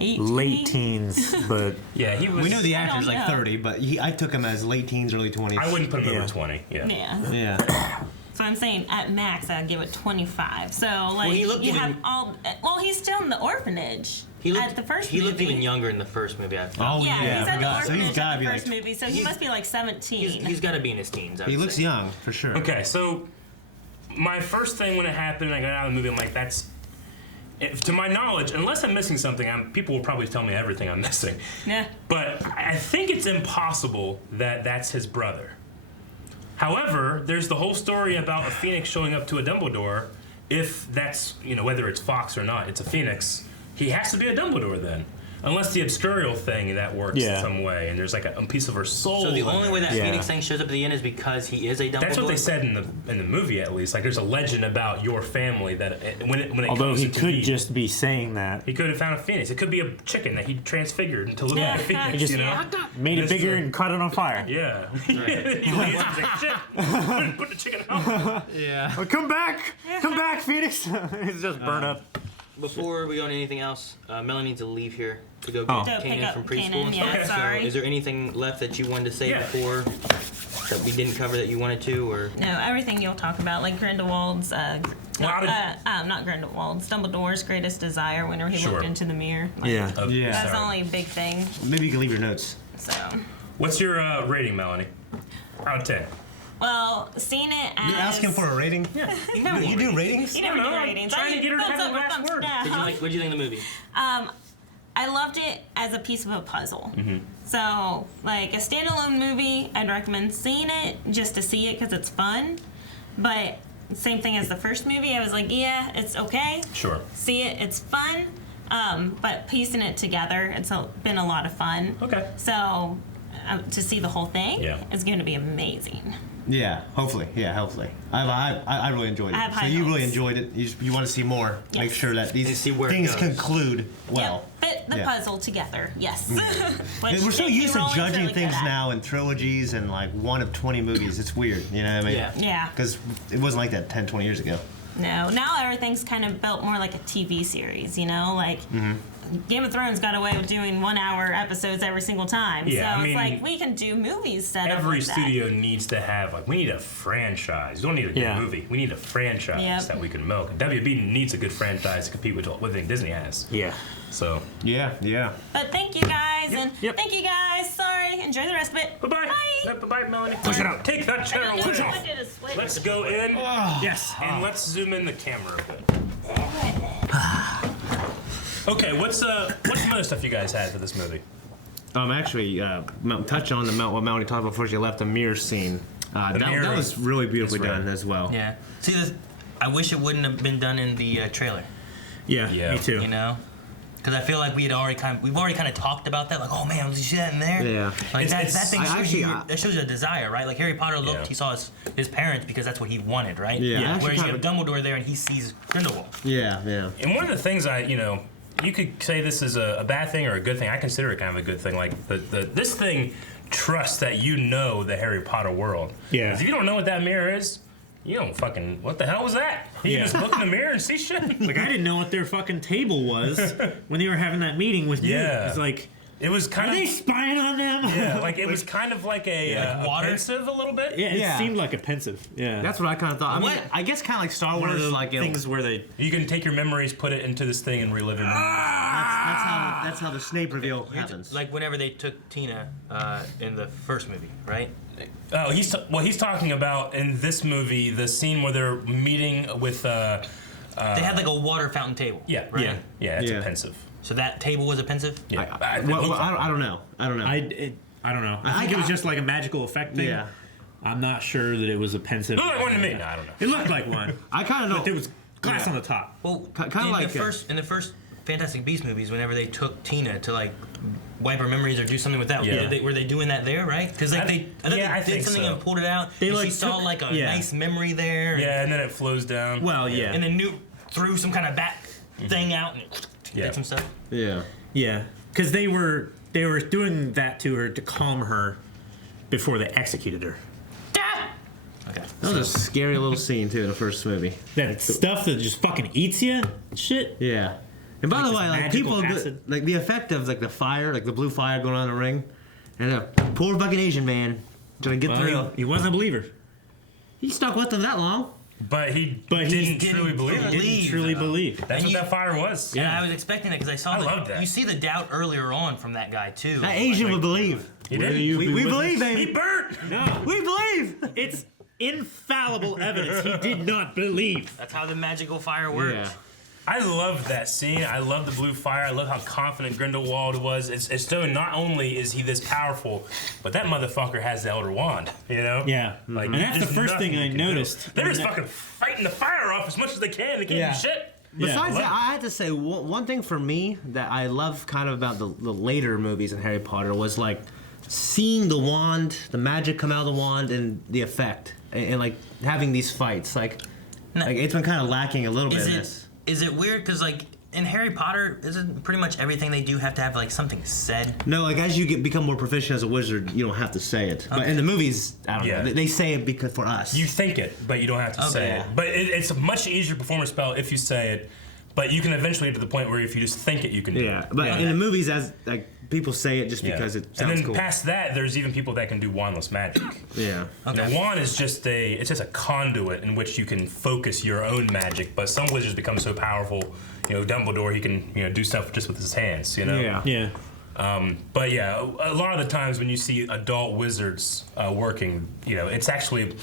18? late teens, but Yeah, he was. We know the I actor's don't like know. 30, but I took him as late teens, early 20s. I wouldn't put him Yeah. over 20. Yeah. Yeah. Yeah. So I'm saying at max I'd give it 25. So like he looked you even- have all. Well, he's still in the orphanage. At the first he movie. looked even younger in the first movie, I thought. Oh, Yeah, yeah. he's at the God. So orphanage he's got at to the be like. first movie, so he must be like 17. He's got to be in his teens, I would He looks say. young, for sure. Okay, so my first thing when it happened, I got out of the movie. I'm like, to my knowledge, unless I'm missing something, people will probably tell me everything I'm missing. Yeah. But I think it's impossible that that's his brother. However, there's the whole story about a phoenix showing up to a Dumbledore. If that's, whether it's Fox or not, it's a phoenix. He has to be a Dumbledore then. Unless the Obscurial thing, that works in some way, and there's like a piece of her soul. So the in only way there. that Yeah. Phoenix thing shows up at the end is because he is a Dumbledore? That's what they said in the movie, at least. Like, there's a legend about your family that when it although comes he into could being, just be saying that, he could have found a phoenix. It could be a chicken that he transfigured into looking like a phoenix. He just- made it That's bigger the- and caught it on fire. Yeah. He lays and he's like, shit, put the chicken out. Yeah. Oh, come back, Phoenix! He's just burned up. Before we go on to anything else, Melanie needs to leave here to go Oh. get To pick Kanan up from preschool Kanan, and yeah, stuff. sorry. So is there anything left that you wanted to say Yeah. before that we didn't cover that you wanted to, or? No, everything you'll talk about, like Grindelwald's, not Grindelwald's, Dumbledore's greatest desire whenever he Sure. looked into the mirror. Like, Yeah. Yeah. That's the only big thing. Maybe you can leave your notes. So, What's your rating, Melanie? Out of 10. well, seeing it as You're asking for a rating? Yeah. You do ratings? You never do I'm ratings. trying to get her to Thumbs have up the or last thumbs word. down. What'd you think of the movie? I loved it as a piece of a puzzle. Mm-hmm. So, like a standalone movie, I'd recommend seeing it just to see it because it's fun. But same thing as the first movie, I was like, yeah, it's okay. Sure. See it, it's fun. But piecing it together, it's been a lot of fun. Okay. So, to see the whole thing Yeah. is going to be amazing. Yeah, hopefully. Yeah, hopefully. I really enjoyed it. I have So high you really hopes. enjoyed it. You want to see more. Yes. Make sure that And these see where it things goes. conclude well. Yep. Fit the Yeah. puzzle together, yes. And we're so J.K. used to Rowling's judging really things good at. now in trilogies and like one of 20 movies. It's weird, you know what I mean? Yeah. Yeah. Because it wasn't like that 10, 20 years ago. No, now everything's kind of built more like a TV series, like Mm-hmm. Game of Thrones got away with doing 1 hour episodes every single time. Yeah, so I it's mean, like we can do movies set up Every like that. studio needs to have, we need a franchise. We don't need a good Yeah. movie. We need a franchise Yep. that we can milk. WB needs a good franchise to compete with what Disney has. Yeah. So, Yeah, yeah. But thank you guys, and Yep. thank you guys. Sorry, enjoy the rest of it. bye-bye. Bye. Bye-bye, Melanie. Push it out. Take that chair away. Push off. Let's go in. Yes. And let's zoom in the camera a bit. Okay, what's some other stuff you guys had for this movie? Actually, touch on what Melanie talked about before she left, the mirror scene. That mirror. was really beautifully That's right. done as well. Yeah. See, I wish it wouldn't have been done in the trailer. Yeah. Yeah. Me too. Because I feel like we've already kind of talked about that. Like, oh man, did you see that in there? Yeah. Like that It's- thing I shows actually- that shows you a desire, right? Like Harry Potter looked, Yeah. he saw his parents because that's what he wanted, right? Yeah, I actually Whereas you have kinda- Dumbledore there and he sees Grindelwald. Yeah, yeah. And one of the things you could say this is a bad thing or a good thing. I consider it kind of a good thing. Like this thing trusts that the Harry Potter world. Yeah. 'Cause if you don't know what that mirror is, you don't fucking. What the hell was that? You Yeah. just look in the mirror and see shit. Like I didn't know what their fucking table was when they were having that meeting with you. Yeah. It's like, It was kind are of. they spying on them? Yeah, like it was kind of like a water? pensive a little bit. Yeah, it Yeah. seemed like a pensive. Yeah. That's what I kind of thought. I mean, What? I guess kind of like Star one of Wars, those like things where they. You can take your memories, put it into this thing, and relive your memories. that's how the Snape reveal happens. Like whenever they took Tina in the first movie, right? Oh, he's talking about in this movie the scene where they're meeting with. They had like a water fountain table. Yeah, Right? yeah, it's Yeah. a pensive. So that table was a pensive? Yeah, I don't know. I don't know. I don't know. I think it was just like a magical effect thing. Yeah. I'm not sure that it was a pensive. Look like one to me. No, I don't know. It looked like one. I kind of know. But there was glass on the top. Well, Kinda in like, in the first Fantastic Beasts movies, whenever they took Tina to like wipe her memories or do something with that, Yeah. were they doing that there, right? Because like I thought yeah, I they did think something so. and pulled it out. They, and like, she saw took- like a yeah. nice memory there. Yeah, and then it flows down. Well, yeah. And then threw some kind of bat thing out and did some stuff. Yeah. Yeah, because they were doing that to her to calm her before they executed her. Okay. That was a scary little scene too in the first movie. That stuff that just fucking eats you, shit. Yeah. And by the way, like magical people, acid. like the effect of like the fire, like the blue fire going on in the ring, and a poor fucking Asian man trying to get through. Well, he wasn't a believer. He stuck with them that long. But he he didn't truly believe it. He didn't truly believe. That's what that fire was. Yeah, I was expecting that because I saw I loved that. You see the doubt earlier on from that guy too. That Asian would believe. He did. We believe, He baby. burnt. No, We believe. it's infallible evidence. He did not believe. That's how the magical fire works. Yeah. I love that scene. I love the blue fire. I love how confident Grindelwald was. It's showing not only is he this powerful, but that motherfucker has the Elder Wand. You know? Yeah, Like, and that's the there's first thing nothing I you can do. noticed. They're just fucking fighting the fire off as much as they can. They can't Yeah. do shit. Besides Yeah. that, I had to say one thing for me that I love kind of about the later movies in Harry Potter was like seeing the wand, the magic come out of the wand, and the effect, and like having these fights. Like it's been kind of lacking a little bit in this. Is it weird because like in Harry Potter, isn't pretty much everything they do have to have like something said? No, like as you become more proficient as a wizard, you don't have to say it. But in the movies, I don't Yeah. know. They say it because for us. You think it, but you don't have to say yeah. it. But it's a much easier performance spell if you say it. But you can eventually get to the point where if you just think it, you can do yeah, it. but in the movies, as like people say it just because it sounds and then cool. past that, there's even people that can do wandless magic. Yeah. Okay. The wand is just a conduit in which you can focus your own magic. But some wizards become so powerful. You know, Dumbledore, he can do stuff just with his hands. You know. Yeah. Yeah. But yeah, a lot of the times when you see adult wizards working, it's actually,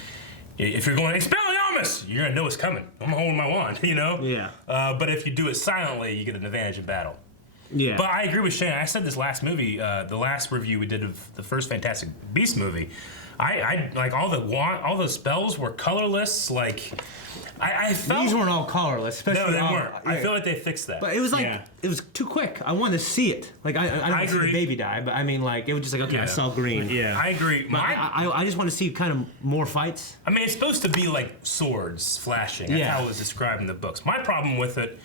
if you're going Expelliarmus, you're gonna know it's coming. I'm holding my wand, Yeah. But if you do it silently, you get an advantage in battle. Yeah. But I agree with Shane. I said this last movie, the last review we did of the first Fantastic Beasts movie. I like all the spells were colorless. Like I felt These weren't all colorless, especially no, they all- weren't. I yeah. feel like they fixed that. But it was like Yeah. it was too quick. I wanted to see it. Like I don't want to see agree. the baby die, but I mean like it was just like okay, I Yeah. saw green. Yeah. I agree. But I just want to see kind of more fights. I mean, it's supposed to be like swords flashing. That's Yeah. how it was described in the books. My problem with it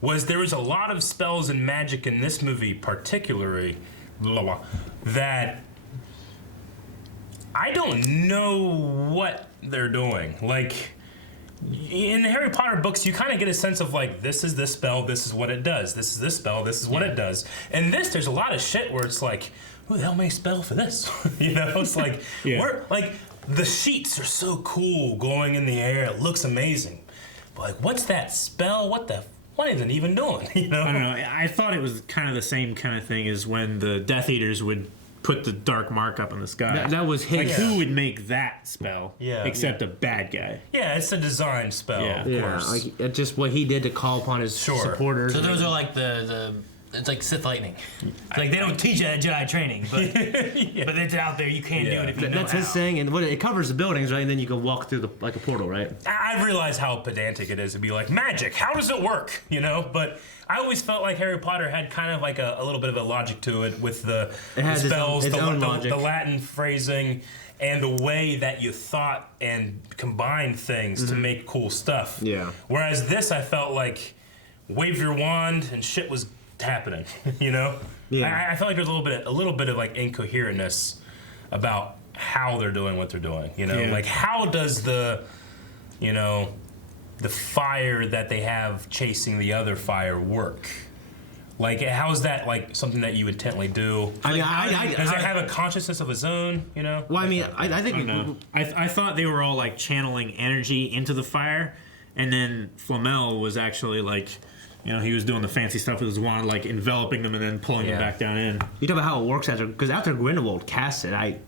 was there was a lot of spells and magic in this movie, particularly, that I don't know what they're doing. Like, in the Harry Potter books, you kind of get a sense of like, this is this spell, this is what it does. This is this spell, this is what it does. And this, there's a lot of shit where it's like, who the hell made a spell for this? It's like, Yeah. like the sheets are so cool, glowing in the air. It looks amazing. But like, what's that spell? What is it even doing? I don't know. I thought it was kind of the same kind of thing as when the Death Eaters would put the dark mark up in the sky. That was his. Like, who would make that spell? Yeah. Except a bad guy. Yeah, it's a design spell, Yeah. of Yeah, course. like it's just what he did to call upon his Sure. supporters. So those are like it's like Sith lightning. Like they don't teach it at Jedi training, but it's out there. You can't do it if you know That's how. his thing, and it covers the buildings, right? And then you can walk through like a portal, right? I realize how pedantic it is to be like, magic, how does it work? But I always felt like Harry Potter had kind of like a little bit of a logic to it with the has its spells, own logic. the Latin phrasing, and the way that you thought and combined things to make cool stuff. Yeah. Whereas this, I felt like wave your wand and shit was happening. Yeah. I felt like there's a little bit of like incoherentness about how they're doing what they're doing. Yeah. Like how does the fire that they have chasing the other fire work? Like, how is that like something that you intently do? I mean, Does it have a consciousness of its own? Well, I mean, I think. No. I thought they were all like channeling energy into the fire, and then Flamel was actually like, he was doing the fancy stuff with his wand, like enveloping them and then pulling them back down in. You talk about how it works after Grindelwald casts it. I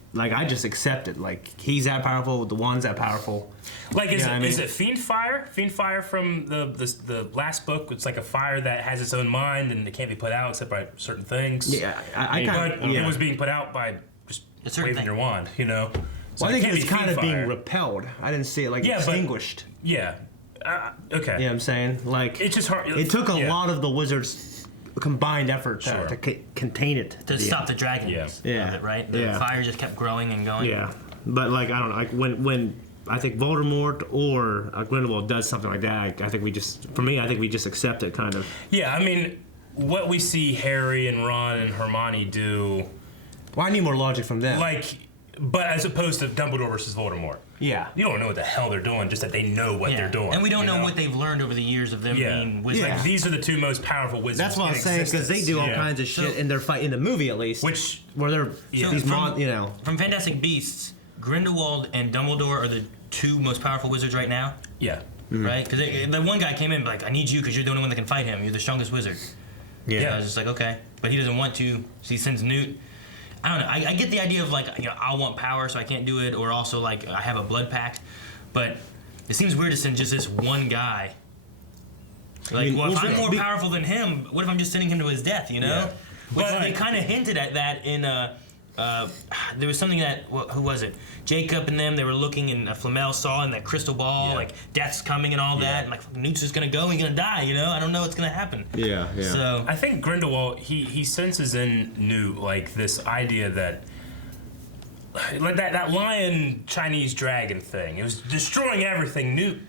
just accept it. Like he's that powerful, the wand's that powerful. Like, is I mean? it Fiend Fire? Fiend Fire from the last book. It's like a fire that has its own mind and it can't be put out except by certain things. Yeah, I But kind of. it was being put out by just A certain waving thing. your wand. So Well, I it think can't it's be kind of Fiend being Fire. repelled. I didn't see it like Yeah, but- extinguished. Yeah. Okay. You know what I'm saying? Like It's just hard. it took a yeah. lot of the wizards' combined effort Sure. to contain it. To stop the dragons Yeah. Yeah. of it, right? The Yeah. fire just kept growing and going. Yeah, but like I don't know, like when I think Voldemort or Grindelwald does something like that, I think we just accept it, kind of. Yeah, I mean, what we see Harry and Ron and Hermione do, Well, I need more logic from them. but as opposed to Dumbledore versus Voldemort. Yeah. You don't know what the hell they're doing, just that they know what they're doing. And we don't know what they've learned over the years of them being wizards. Like, these are the two most powerful wizards. That's what I'm saying, because they do all kinds of shit in their fight, in the movie at least. Where they're, From Fantastic Beasts, Grindelwald and Dumbledore are the two most powerful wizards right now. Yeah. Mm-hmm. Right? Because the one guy came in like, I need you because you're the only one that can fight him. You're the strongest wizard. Yeah. I was just like, okay. But he doesn't want to, so he sends Newt. I don't know. I get the idea of like, I want power, so I can't do it, or also like I have a blood pact. But it seems weird to send just this one guy. Like, if I'm more powerful than him, what if I'm just sending him to his death? You know? Yeah. Which they kind of hinted at that in. There was something that who was it? Jacob and them. They were looking, and Flamel saw in that crystal ball, like death's coming and all that, and like Newt's just gonna go, and he's gonna die. You know? I don't know what's gonna happen. Yeah. So I think Grindelwald, he senses in Newt like this idea that, like that lion Chinese dragon thing. It was destroying everything. Newt,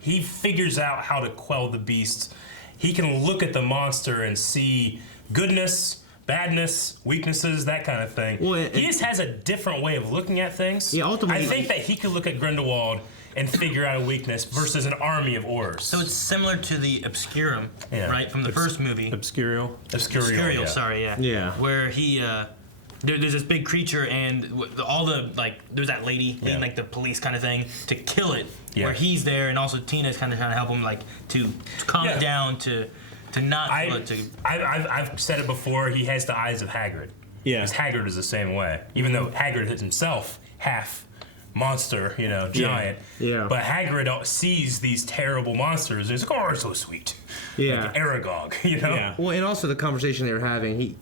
he figures out how to quell the beasts. He can look at the monster and see goodness, badness, weaknesses, that kind of thing. Well, he just has a different way of looking at things. Yeah, ultimately, I think that he could look at Grindelwald and figure out a weakness versus an army of Aurors. So it's similar to the Obscurum, right, from the first movie. Obscurial. Obscurial, sorry, yeah. Yeah. Where he, there's this big creature, and all the, like, there's that lady leading, like, the police kind of thing to kill it, where he's there, and also Tina's kind of trying to help him, like, to calm it down, to not... I've said it before, he has the eyes of Hagrid. Yeah. Because Hagrid is the same way. Even though Hagrid is himself half monster, giant. Yeah. But Hagrid sees these terrible monsters, and he's like, oh, it's so sweet. Yeah. Like Aragog, Yeah. Well, and also the conversation they were having,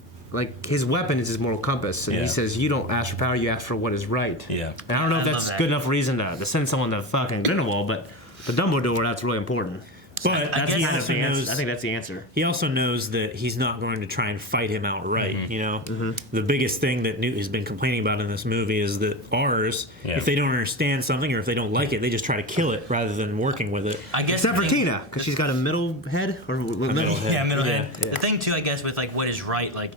his weapon is his moral compass, and he says, you don't ask for power, you ask for what is right. Yeah. And I don't know if I that's love that. good enough reason to send someone to fucking Grindelwald, but Dumbledore, that's really important. But I guess he that's also the answer. knows, I think that's the answer. he also knows that he's not going to try and fight him outright. The biggest thing that Newt has been complaining about in this movie is that ours, if they don't understand something or if they don't like it, they just try to kill it rather than working with it. I guess Except for Tina, because she's got a middle head. middle head. The thing, too, I guess, with, like, what is right, like,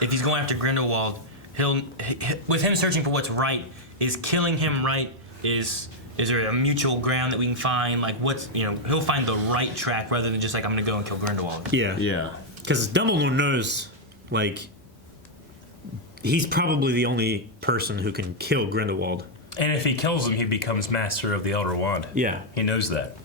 if he's going after Grindelwald, with him searching for what's right, is killing him right, is there a mutual ground that we can find? Like, he'll find the right track rather than just like, I'm gonna go and kill Grindelwald. Yeah. Because Dumbledore knows, like, he's probably the only person who can kill Grindelwald. And if he kills him, he becomes master of the Elder Wand. Yeah. He knows that.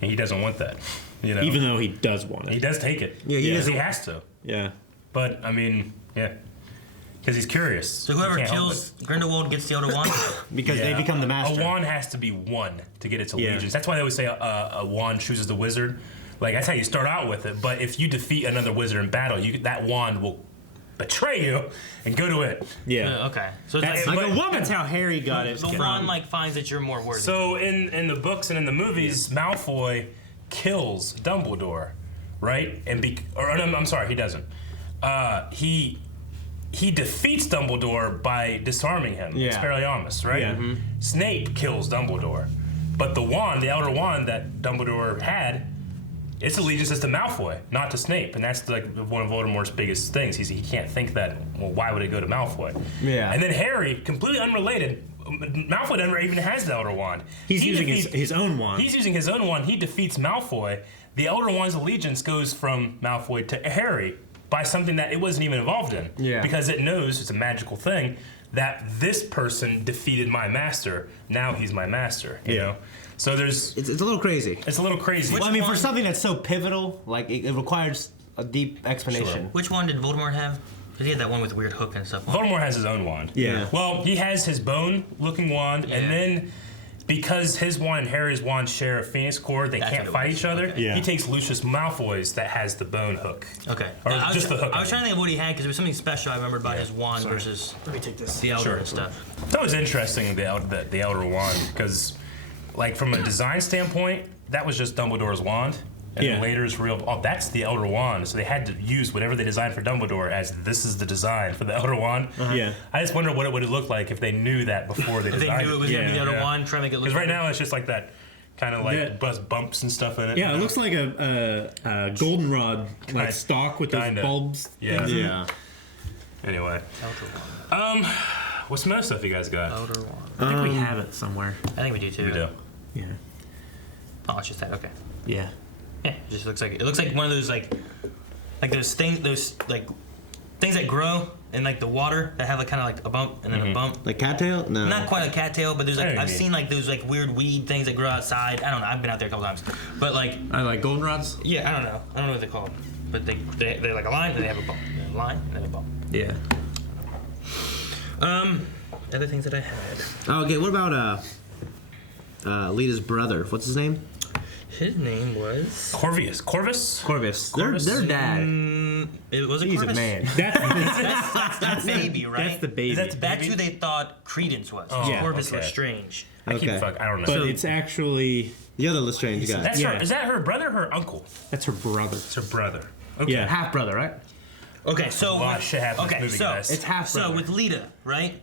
And he doesn't want that. Even though he does want it. He does take it. Yeah, he has to. Yeah. But, I mean, because he's curious. So whoever kills Grindelwald gets the Elder Wand? Because they become the master. A wand has to be one to get its allegiance. That's why they always say a wand chooses the wizard. Like, that's how you start out with it. But if you defeat another wizard in battle, that wand will betray you and go to it. Yeah. Okay. So it's That's like like a woman. That's how Harry got it. the wand like finds that you're more worthy. So in the books and in the movies, Malfoy kills Dumbledore, right? I'm sorry, he doesn't. He defeats Dumbledore by disarming him. Yeah. Expelliarmus, right? Yeah. Mm-hmm. Snape kills Dumbledore. But the wand, the Elder Wand that Dumbledore had, its allegiance is to Malfoy, not to Snape. And that's like one of Voldemort's biggest things. He can't think that, well, why would it go to Malfoy? Yeah. And then Harry, completely unrelated, Malfoy never even has the Elder Wand. He's using his own wand. He's using his own wand. He defeats Malfoy. The Elder Wand's allegiance goes from Malfoy to Harry by something that it wasn't even involved in. Yeah. Because it knows, it's a magical thing, that this person defeated my master. Now he's my master. You know? So there's... It's a little crazy. It's a little crazy. Well, I mean, for something that's so pivotal, like, it requires a deep explanation. Which wand did Voldemort have? Because he had that one with the weird hook and stuff. Voldemort has his own wand. Yeah. Well, he has his bone-looking wand, and then because his wand and Harry's wand share a Phoenix cord, they can't fight each other. Yeah. He takes Lucius Malfoy's that has the bone hook. Okay. Or I just the hook. I was trying to think of what he had because there was something special I remembered about his wand versus the Elder and stuff. That was interesting, the Elder Wand, because, like, from a design standpoint, that was just Dumbledore's wand. and Yeah. then later it's real. Oh, that's the Elder Wand. So they had to use whatever they designed for Dumbledore as this is the design for the Elder Wand. Yeah. I just wonder what it would have looked like if they knew that before they They designed knew it was gonna be the Yeah. other one, trying to make it look. Because right now it's just like that kind of like Yeah. buzz bumps and stuff in it. Yeah, it looks like a goldenrod like Kind- stalk with those kinda. bulbs. Yeah. Yeah. Anyway, Elder Wand. what's some other stuff you guys got? Elder Wand. I think we have it somewhere. I think we do too. We do. Yeah. Oh, it's just that. Okay. Yeah. Yeah, it just looks like one of those like those things that grow in like the water that have like kind of like a bump and then a bump. Like cattail? No. Not quite a cattail, but there's like Hey. I've seen like those like weird weed things that grow outside. I don't know. I've been out there a couple times, but like I like goldenrods. yeah, I don't know what they're called, but they're like a line and they have a bump, and a line and then a bump. Yeah. Other things that I had. Oh, okay, what about Lita's brother? What's his name? His name was. Corvus. Corvus. Corvus? Their dad. It was a He's Corvus? a man. That's baby, right? That's the baby. Is that That's who they thought Credence was. Oh, Yeah. Corvus okay. Lestrange. I keep Okay. fuck. I don't know. but it's actually The other Lestrange guy. That's Yeah. her. Is that her brother or her uncle? that's her brother. It's her brother. Okay. Yeah. Half brother, right? Okay, so A lot of shit happened in okay, this movie, so guys. It's half so brother. with Lita, right?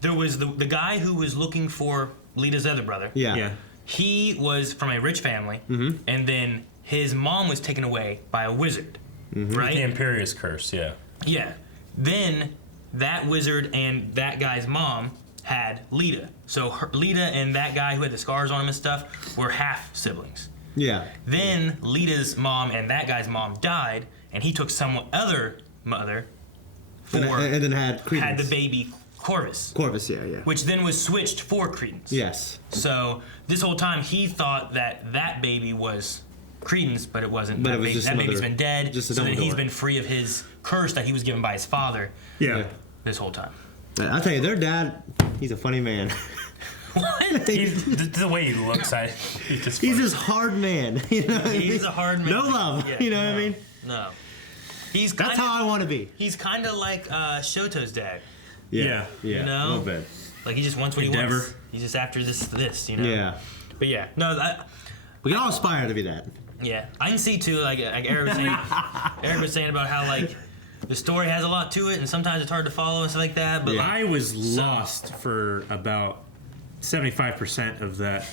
There was the guy who was looking for Lita's other brother. Yeah. Yeah. He was from a rich family, and then his mom was taken away by a wizard, right? The Imperious Curse. Yeah. Yeah. Then that wizard and that guy's mom had Lita. So Lita and that guy who had the scars on him and stuff were half siblings. Yeah. Then Lita's mom and that guy's mom died, and he took some other mother And then had Credence. had the baby Corvus, Corvus, yeah. which then was switched for Credence. Yes. So this whole time he thought that baby was Credence, but it wasn't. But that it was baby, just that baby's another- been dead, just a so that he's Dumbledore. been free of his curse that he was given by his father Yeah. this whole time. I'll tell you, their dad, he's a funny man. What? The way he looks, he's just. He's funny. this hard man. You know what I mean? He's a hard man. No love. Yeah, you know what I no, mean? No. He's That's kinda, how I want to be. He's kind of like Shoto's dad. Yeah. Yeah. You know? A little bit. Like he just wants what he Endeavor. wants. He's just after this, you know. Yeah. But yeah, no, We can all aspire to be that. yeah, I can see too. Like Eric was saying, Eric was saying about how like the story has a lot to it, and sometimes it's hard to follow and stuff like that. But Yeah. like, I was lost for about 75% of that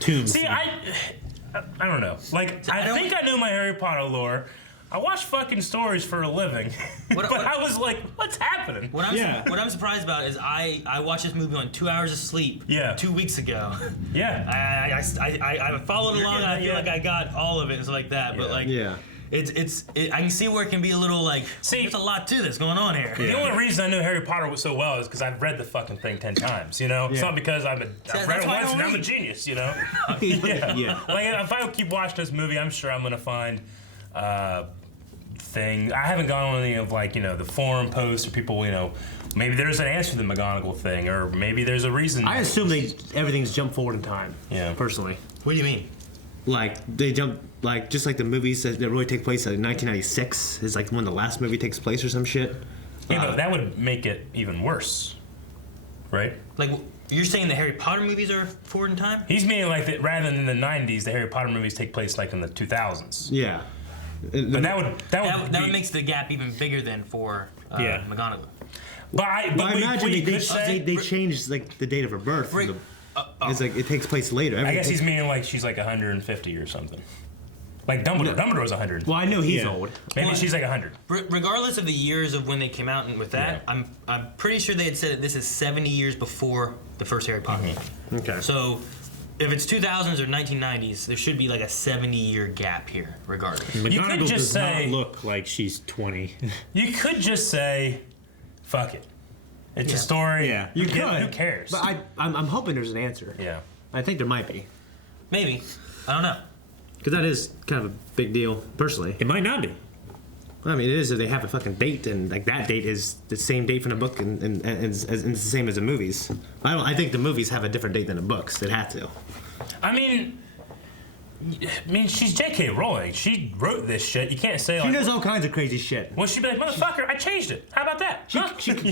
tomb. See, scene. I don't know. Like, I I don't- think I knew my Harry Potter lore. I watch fucking stories for a living, What- but I was like, what's happening? what I'm Yeah. what I'm surprised about is I watched this movie on 2 hours of sleep. Yeah. 2 weeks ago. Yeah. I followed along. And I feel Yeah. like I got all of it and stuff like that. But Yeah. like, Yeah. I can see where it can be a little like. See- there's a lot to this going on here. The only reason I knew Harry Potter was so well is because I've read the fucking thing 10 times, you know? It's Yeah. not because I've that's read it why I once don't and I'm a read. genius, you know? Yeah. Yeah. Like, if I keep watching this movie, I'm sure I'm going to find thing. I haven't gone on any of, like, you know, the forum posts or people, you know, maybe there's an answer to the McGonagall thing, or maybe there's a reason. I assume everything's jumped forward in time. Yeah. Personally. What do you mean? Like, they jump, like, just like the movies that really take place in 1996 is like when the last movie takes place or some shit. Yeah, but that would make it even worse, right? Like you're saying the Harry Potter movies are forward in time? He's meaning like that rather than the 90s, the Harry Potter movies take place like in the 2000s. Yeah. But that would That makes the gap even bigger than for Yeah. McGonagall. But I imagine we they could say, they changed like the date of her birth. From Rick- it's like it takes place later. I guess he's meaning like she's like 150 or something. Like Dumbledore. Dumbledore's 100. Well, I know he's Yeah. old. Maybe Well, she's like 100. Regardless of the years of when they came out and with that, Yeah. I'm pretty sure they had said that this is 70 years before the first Harry Potter movie. Okay. So if it's 2000s or 1990s, there should be like a 70-year gap here, regardless. McGonagall just does say- not look like she's 20. You could just say, fuck it. It's a Yeah. story. Yeah. You Who could. cares? But I'm hoping there's an answer. Yeah. I think there might be. Maybe. I don't know. Because that is kind of a big deal, personally. It might not be. I mean, it is if they have a fucking date, and like that date is the same date from the book, and it's the same as the movies. I think the movies have a different date than the books. It had to. I mean, I mean, she's J.K. Rowling. She wrote this shit. You can't say She like. knows all kinds of crazy shit. Well, she'd be like, motherfucker, I changed it. How about that? She could.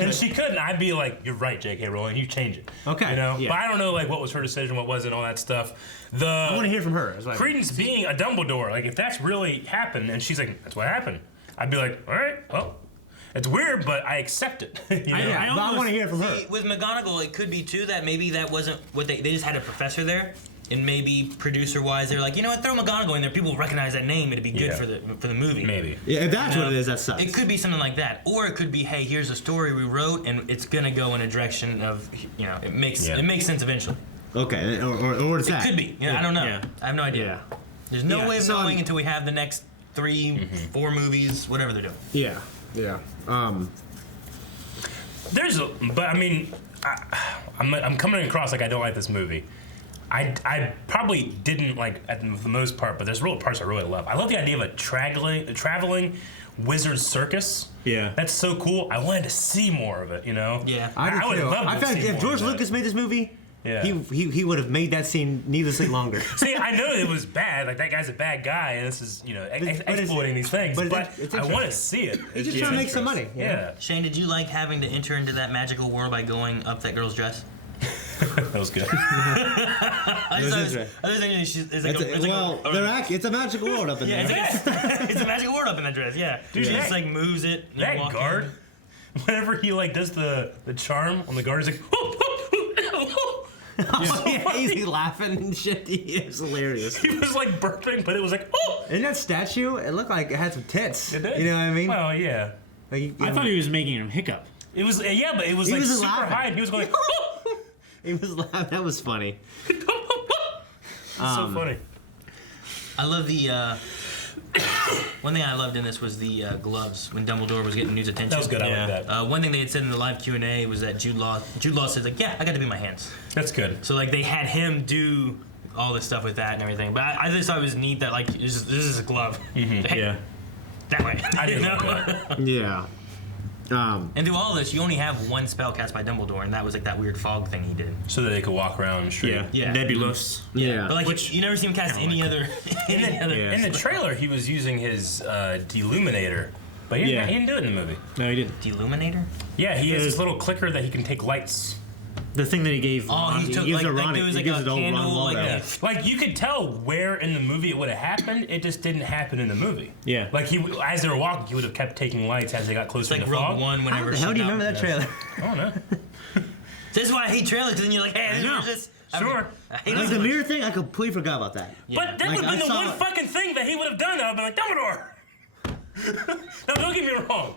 And she couldn't. I'd be like, you're right, J.K. Rowling. You change it. Okay, You know? yeah. But I don't know, like, what was her decision, what wasn't, all that stuff. I want to hear from her. That's what I mean. Credence being a Dumbledore, like, if that's really happened, and she's like, that's what happened, I'd be like, all right, well, it's weird, but I accept it. You know? Yeah, but I want to hear from her. See, with McGonagall, it could be too that maybe that wasn't what they just had a professor there, and maybe producer-wise, they're like, you know what, throw McGonagall in there. People recognize that name. It'd be good Yeah. for the movie. Maybe. Yeah, if that's what it is, that sucks. It could be something like that, or it could be, hey, here's a story we wrote, and it's gonna go in a direction of, it makes sense eventually. Okay, or it's It that. could be. I don't know. Yeah. I have no idea. Yeah. There's no Yeah, way of so knowing I'm- until we have the next 3, 4 movies, whatever they're doing. Yeah. But I mean, I'm coming across like I don't like this movie. I probably didn't like at the most part, but there's real parts I really love. I love the idea of a traveling wizard circus. Yeah. That's so cool. I wanted to see more of it, you know? Yeah. I would love to I found see if more George of that. Lucas made this movie, Yeah. he would have made that scene needlessly longer. See, I know it was bad. Like, that guy's a bad guy, and this is, exploiting these things. but But, it's I want to interesting. see it. He's just trying to make some money. you know? Yeah. Shane, did you like having to enter into that magical world by going up that girl's dress? That was good. I was thought interesting. I was thinking It's a magical world up in yeah, there. it's a magical world up in that dress. Yeah, Dude, she just that- like moves it. and you That walk guard, in. whenever he like does the charm on the guard, he's like, He's laughing and shit. It's hilarious. he was like burping, but it was like, oh. In that statue, it looked like it had some tits. It did. You know what I mean? Well, yeah. Like, I thought he was making him hiccup. It was, yeah, but it was He like wasn't super laughing. high, and he was going, he was laughing. That was funny. so funny. I love the. One thing I loved in this was the gloves when Dumbledore was getting news attention. That was good. I Yeah. like that. One thing they had said in the live Q&A was that Jude Law said like, yeah, I got to be my hands. That's good. So like they had him do all this stuff with that and everything. But I just thought it was neat that like this is a glove. Hey, Yeah. that way. I did You like know? that. Yeah. And through all this, you only have one spell cast by Dumbledore, and that was like that weird fog thing he did. So that they could walk around straight. Yeah. Yeah. Nebulous. Yeah. But like you never see him cast any other. Yeah. In the trailer, he was using his deluminator, but he didn't do it in the movie. No, he didn't. Deluminator? Yeah, he has this little clicker that he can take lights. The thing that he gave. Oh, he took gives like, a like Ron- there was he like gives a it old Ron candle, like Waldo. Yeah. Like, you could tell where in the movie it would have happened. It just didn't happen in the movie. Yeah. Like, as they were walking, he would have kept taking lights as they got it's closer like to the Rogue fog. One How whenever. the hell do you she remember that trailer? I don't know. This is why I hate trailers, because then you're like, hey, this know. is just. Sure. I hate Like it. the mirror thing, I completely forgot about that. But that Like, would have been I the saw one it. fucking thing that he would have done. I would have been like, Dumbledore. Now, don't get me wrong.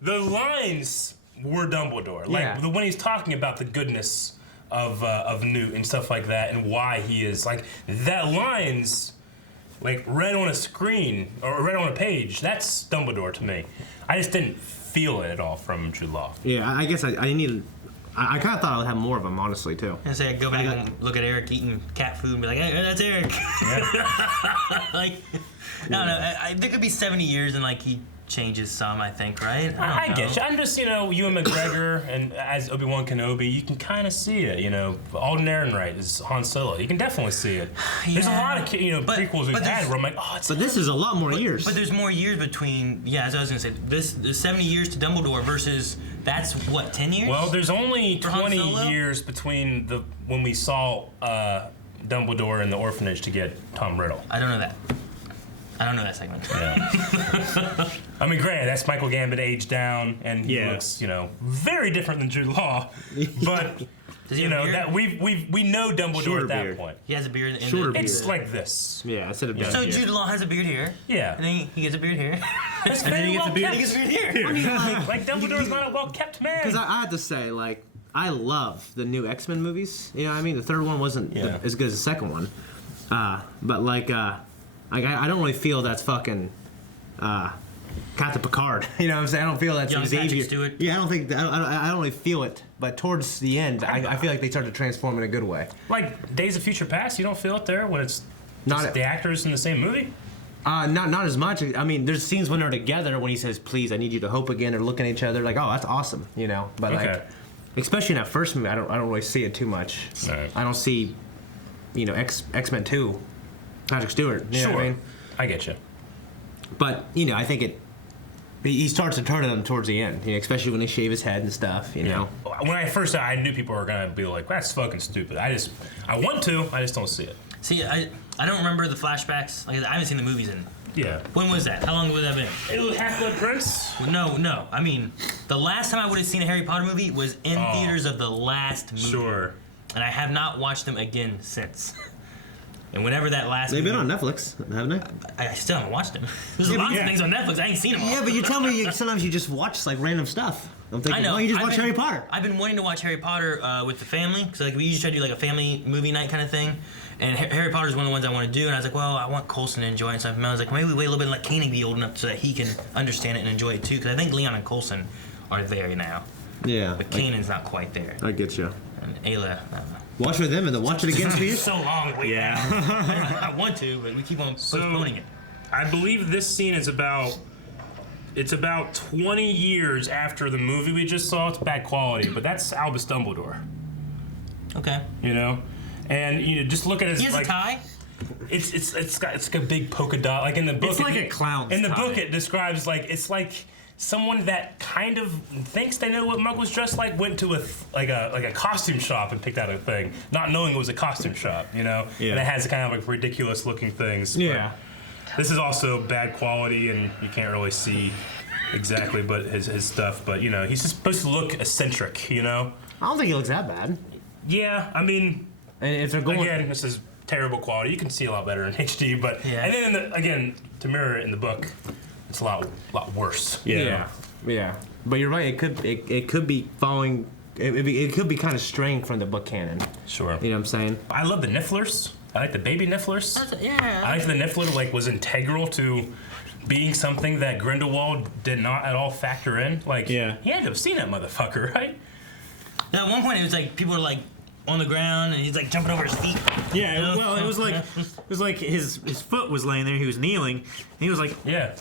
The lines were Dumbledore. Like, Yeah. when he's talking about the goodness of Newt and stuff like that, and why he is like that lines, like read on a screen or read on a page. That's Dumbledore to me. I just didn't feel it at all from Jude Law. Yeah, I guess I need. I kind of thought I would have more of them, honestly, too. And say, go back and look at Eric eating cat food and be like, hey, that's Eric. Like, I don't know. There could be 70 years and like he changes some, I think, right? I don't get know. you. I'm just, Ewan McGregor and as Obi-Wan Kenobi, you can kind of see it. Alden Ehrenreich is Han Solo. You can definitely see it. There's a lot of But- prequels we've but had there's- where I'm like, oh, it's. But this is a lot more years. But there's more years between, as I was going to say, there's 70 years to Dumbledore versus, that's what, 10 years? Well, there's only For Han 20 Solo? years between when we saw Dumbledore in the orphanage to get Tom Riddle. I don't know that. I don't know that segment. Yeah. I mean, granted, that's Michael Gambit aged down, and he Yeah. looks, very different than Jude Law. But Does he have a beard? that we know Dumbledore Shorter at that beard. point. He has a beard. In Shorter the, beard. It's like this. Yeah, instead of So yeah. Jude Law has a beard here. Yeah. And then he gets a beard here. It's And then he very gets a well beard. kept. He gets a beard here. I mean, Like Dumbledore's not a well-kept man. because I have to say, like, I love the new X-Men movies. You know what I mean? The third one wasn't Yeah. as good as the second one. But, like, I don't really feel that's fucking Captain Picard. You know what I'm saying? I don't feel that's Young Xavier. Patrick Stewart. Yeah, I don't think, I don't really feel it. But towards the end, I feel like they started to transform in a good way. Like Days of Future Past, you don't feel it there when it's Not just the actors in the same movie? Not as much. I mean, there's scenes when they're together when he says, "Please, I need you to hope again." They're looking at each other like, "Oh, that's awesome," But Okay. like, especially in that first movie, I don't really see it too much. Right. I don't see, X-Men 2 Patrick Stewart. You know Sure. what I mean? I get you. But I think he starts to turn on him towards the end, especially when they shave his head and stuff. When I first I knew people were gonna be like, "That's fucking stupid." I want to. I just don't see it. See, I don't remember the flashbacks. Like, I haven't seen the movies in. Yeah. When was that? How long would that have been? It was Half-Blood Prince. No. I mean, the last time I would have seen a Harry Potter movie was in theaters of the last movie. Sure. And I have not watched them again since. And whenever that last They've been movie, on Netflix, haven't they? I still haven't watched them. There's a lot of things on Netflix. I ain't seen them all. Yeah, but you tell me sometimes you just watch like random stuff. I'm thinking, I know. you just watch Harry Potter. I've been wanting to watch Harry Potter with the family, because like we usually try to do like a family movie night kind of thing. And Harry Potter is one of the ones I want to do. And I was like, well, I want Coulson to enjoy it and stuff. And I was like, maybe we wait a little bit and let Kanan be old enough so that he can understand it and enjoy it too. Because I think Leon and Coulson are there now, Yeah. but Kanan's not quite there. I get you. And Ayla, Watch with them and then watch it again for you. so long. Wait, Yeah. I want to, but we keep on postponing it. I believe this scene is about 20 years after the movie we just saw. It's bad quality, but that's Albus Dumbledore. Okay. And just look at his He has a tie. It's like a big polka dot. Like in the book, It's like a clown's In the tie. book, it describes it's like someone that kind of thinks they know what Muggles dress like went to a costume shop and picked out a thing, not knowing it was a costume shop. Yeah. And it has kind of like ridiculous looking things. but Yeah. This is also bad quality, and you can't really see exactly but his stuff. But he's just supposed to look eccentric. I don't think he looks that bad. Yeah, I mean. And if they're going, Again, this is terrible quality. You can see a lot better in HD, but Yeah. and then again, to mirror it in the book, it's a lot worse. yeah. But you're right. It could be following. It could be kind of straying from the book canon. Sure. You know what I'm saying? I love the Nifflers. I like the baby Nifflers. Yeah. I like the Niffler was integral to being something that Grindelwald did not at all factor in. He had to have seen that motherfucker, right? Now, at one point, it was like people were like on the ground, and he's like jumping over his feet. Yeah, well, it was like his foot was laying there. He was kneeling. And he was like Yeah.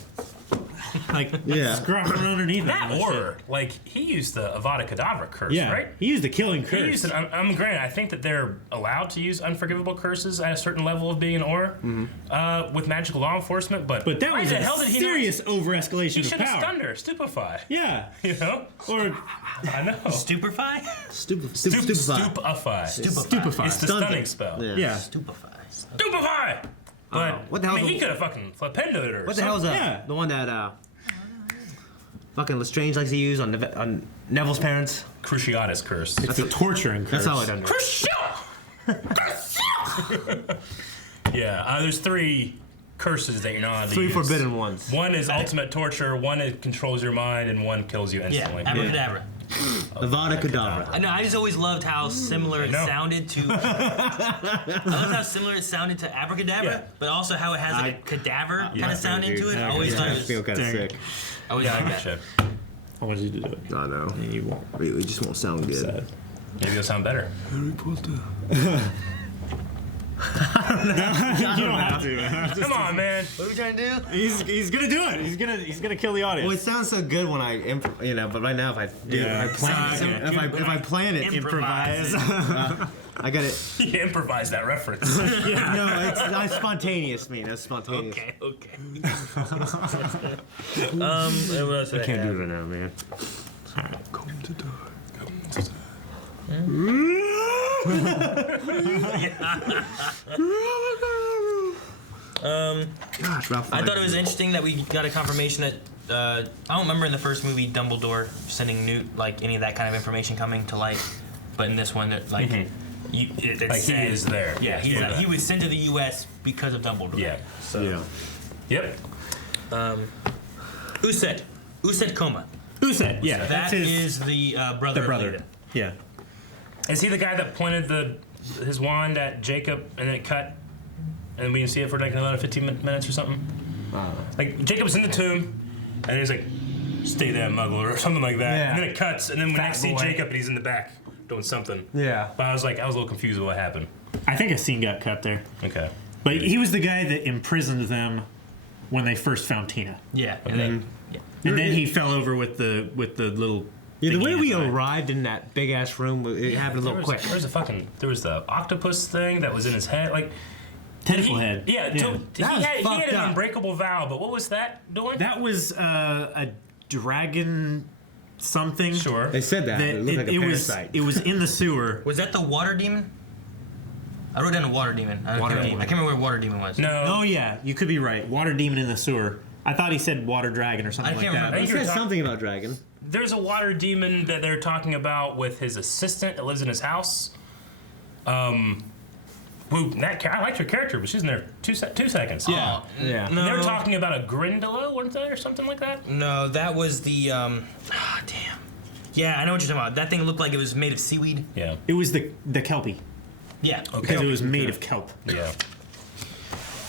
scruffing underneath That him. or he used the Avada Kedavra curse, Yeah, right? he used the killing He curse. used it. Granted, I think that they're allowed to use unforgivable curses at a certain level of being an Auror with magical law enforcement, but But that why was the a hell did he serious not? over-escalation He of should have power. stunned her, stupefy. Yeah, Or or I know. Stupefy? Stupefy. Stupefy. stupefy. It's the Stunned stunning it. spell. Yeah. Stupefy. Stupefy. But What the hell? he could have fucking flipended her. What the hell is that? Yeah. The one that fucking Lestrange likes to use on Neville's parents. Cruciatus curse. It's a torturing curse. That's how I done it. Yeah. There's 3 curses that you're not allowed to 3 use. forbidden ones. One is ultimate torture. One it controls your mind, and one kills you Yeah, instantly. abracadabra. Avada Kedavra. I know. I just always loved how similar it know. sounded to. I loved how similar it sounded to abracadabra, Yeah. but also how it has like a cadaver kind Yeah, of sound dude. into it. I Yeah, always thought I it was. feel kind of Dang. sick. I always Yeah, liked I that. gotcha. I want you to do it. I know. And you won't. It just won't sound good. Sad. Maybe it'll sound better. Harry Potter. You don't have to. Come on, man. What are we trying to do? He's gonna do it. He's gonna kill the audience. Well, it sounds so good when I, but right now if I do, Yeah. if I plan Sorry. it, if I plan it, Improvise. I got it. You improvised that reference. No, it's spontaneous, man. It's spontaneous. Okay. What else? I can't do it right now, man. Gosh, Ralph. I thought it was interesting that we got a confirmation that I don't remember in the first movie Dumbledore sending Newt like any of that kind of information coming to light, but in this one that like it Like, he said- is there. Yeah, he's Yeah. he was sent to the U.S. because of Dumbledore. Yeah. So Yeah. Yep. Uset Coma. Who said? Yeah, That that's his is the brother. the of brother. Leda. Yeah. Is he the guy that pointed his wand at Jacob and then it cut, and then we can see it for like another 15 minutes or something? Like Jacob's in the tomb, and he's like, "Stay there, Muggler," or something like that. Yeah. And then it cuts, and then when I Fat see boy. Jacob, and he's in the back doing something. Yeah. But I was a little confused with what happened. I think a scene got cut there. Okay. But he was the guy that imprisoned them when they first found Tina, Yeah. Okay. and then he fell over with the little. Yeah, the way thingy we inside. arrived in that big ass room, it happened a little quick. There was the octopus thing that was in his head. Like, Tentacle head. Yeah, Yeah. he That was had fucked an up. unbreakable vow, but what was that doing? That was a dragon something. Sure. They said that. It looked like a parasite. it was in the sewer. Was that the water demon? I wrote down a water demon. I can't remember where water demon was. No. Oh yeah, you could be right. Water demon in the sewer. I thought he said water dragon or something I like can't that. remember. He You're said talk- something about dragon. There's a water demon that they're talking about with his assistant that lives in his house. I liked her character, but she's in there two seconds. Yeah. Yeah. No. They were talking about a Grindelwald, weren't they, or something like that? No, that was the. Damn. Yeah, I know what you're talking about. That thing looked like it was made of seaweed. Yeah. It was the Kelpie Yeah. because it was made of kelp. Yeah.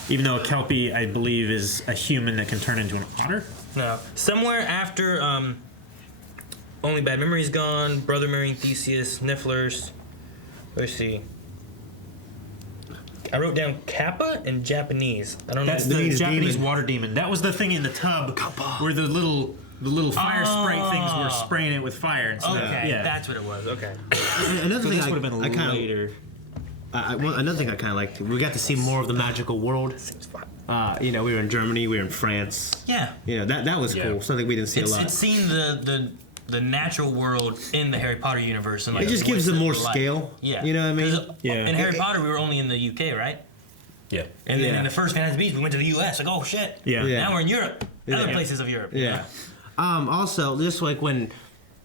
Even though a Kelpie, I believe, is a human that can turn into an otter. No. Somewhere after Only Bad Memories Gone, Brother Marrying Theseus, Nifflers. Let's see. I wrote down Kappa and Japanese. I don't know. That's The the means Japanese demon. water demon. That was the thing in the tub where the little fire spray things were spraying it with fire and stuff. Okay, Yeah. that's what it was. Okay. Another So thing this would have been I a kind of later. another thing I kind of liked. We got to see more of the magical world. We were in Germany. We were in France. Yeah. That was Yeah. cool. Something we didn't see a lot. It's seen the natural world in the Harry Potter universe. And like It just gives them more scale. Yeah. You know what I mean? 'Cause Yeah. In Harry Potter, we were only in the UK, right? Yeah. And then Yeah. in the first Fantastic Beasts, we went to the US. Like, oh shit. Yeah. Yeah. Now we're in Europe. Other Yeah. places of Europe. Yeah. Also, just like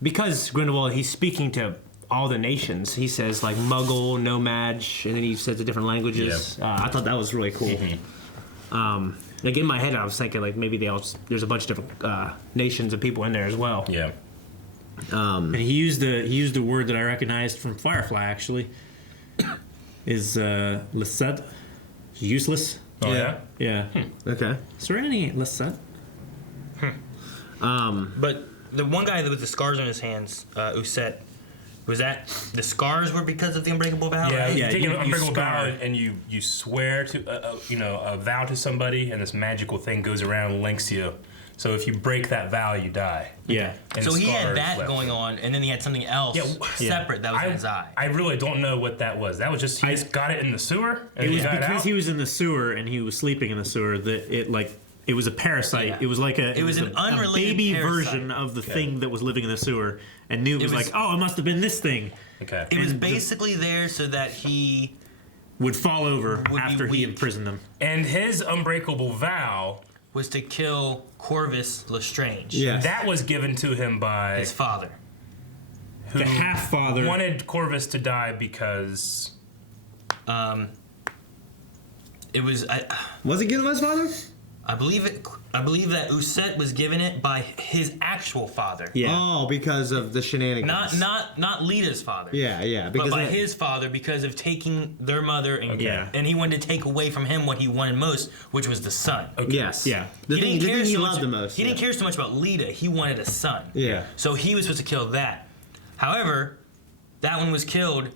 because Grindelwald, he's speaking to all the nations. He says like Muggle, Nomad, and then he says the different languages. I thought that was really cool. Like in my head, I was thinking like maybe there's a bunch of different nations and people in there as well. Yeah. And he used a word that I recognized from Firefly actually. Is Lesed useless? Oh, yeah? Yeah. Okay. Is there any Lesed? But the one guy with the scars on his hands, Uset, was that the scars were because of the unbreakable vow? Yeah, right? you Yeah, take you- an you unbreakable vow scar. and you swear to a vow to somebody, and this magical thing goes around and links you. So if you break that vow, you die. Yeah. And So the he had scars that left. going on, and then he had something else Yeah, separate that was in his eye. I really don't know what that was. That was just he just got it in the sewer and It he was got because out. he was in the sewer and he was sleeping in the sewer that it was a parasite. Yeah. It was like It was an a unrelated baby parasite. version of the thing that was living in the sewer. And Newt was was- like, "Oh, it must have been this thing." Okay. It was and the- basically there so that he Would fall over Would be after he weak. imprisoned them. And his unbreakable vow, was to kill Corvus Lestrange, Yes. that was given to him by his father. who The half father. wanted Corvus to die because It was Was it Gilliman's father? I believe that Uset was given it by his actual father. Yeah. Oh, because of the shenanigans. Not Lita's father. Yeah. But Because by of- his father because of taking their mother and Yeah. and he wanted to take away from him what he wanted most, which was the son. Yes. Yeah. The thing he so loved much, the most. He didn't care so much about Lita. He wanted a son. Yeah. So he was supposed to kill that. However, that one was killed,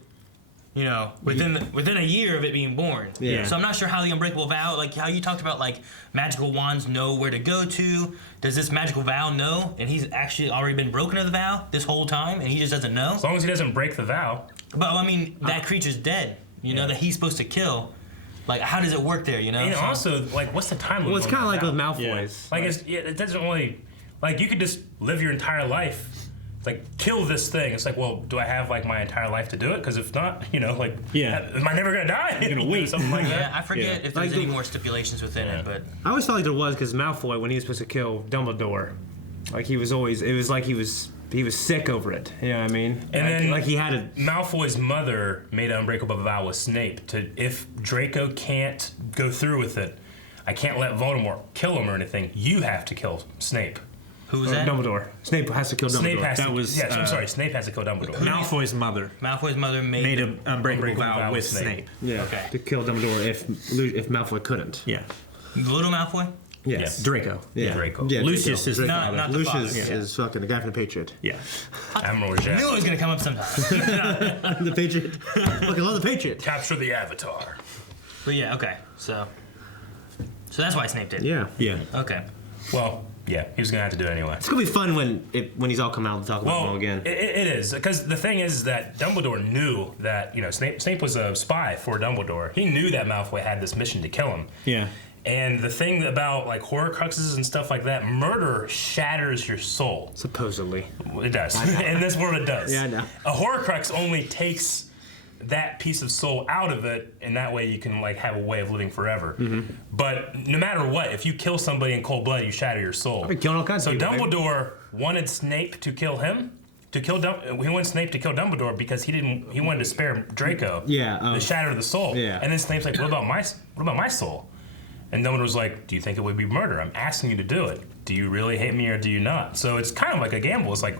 within a year of it being born. Yeah. So I'm not sure how the unbreakable vow, like how you talked about, like magical wands know where to go to. Does this magical vow know? And he's actually already been broken of the vow this whole time, and he just doesn't know. as long as he doesn't break the vow. But I mean, that creature's dead. That he's supposed to kill. Like, how does it work there? And So- also, like, what's the time limit? Well, it's on kind of the like vow? with Malfoy's. Like, it doesn't really. Like, you could just live your entire life. Like, kill this thing. It's like, well, do I have, like, my entire life to do it? Because if not, like, Yeah. am I never going to die? You're gonna wait. Something like Yeah, that. I forget Yeah. if there's Like any the- more stipulations within it, but I always thought like there was because Malfoy, when he was supposed to kill Dumbledore, like he was always, it was like he was sick over it. You know what I mean? And like, then- like he had a. Malfoy's mother made an unbreakable vow with Snape to, if Draco can't go through with it, I can't let Voldemort kill him or anything. You have to kill Snape. who was that? Dumbledore. Snape has to kill Dumbledore. Snape has That to. was, Yes, I'm sorry. Snape has to kill Dumbledore. Malfoy's mother Malfoy's mother made made an unbreakable Unbreakable vow vow with with Snape. Snape. Yeah. Okay. To kill Dumbledore if Malfoy couldn't. Yeah. Little Malfoy. Yes. Yes. Draco. Yeah. Draco. Yeah, Lucius Draco. is the Not- father. not the Lucius father. is fucking the guy from the Patriot. Yeah. Admiral Knew Jack. it was gonna come up sometime. The Patriot. Fucking love the Patriot. Capture the Avatar. But yeah, okay. So that's why Snape did. Yeah. Yeah. Okay. Well, Yeah, he was gonna have to do it anyway. It's gonna be fun when he's all come out and talk about him again. It is, because the thing is that Dumbledore knew that Snape was a spy for Dumbledore. He knew that Malfoy had this mission to kill him. Yeah. And the thing about like Horcruxes and stuff like that, murder shatters your soul. Supposedly. It does. In this world, it does. Yeah, I know. A Horcrux only takes that piece of soul out of it, and that way you can like have a way of living forever. But no matter what, if you kill somebody in cold blood, you shatter your soul. Killing all kinds So of people, Dumbledore wanted Snape to kill him. He wanted Snape to kill Dumbledore because he wanted to spare Draco. Yeah. The shatter of the soul. Yeah. And then Snape's like, what about my soul? And Dumbledore's like, do you think it would be murder? I'm asking you to do it. Do you really hate me or do you not? So it's kind of like a gamble. It's like,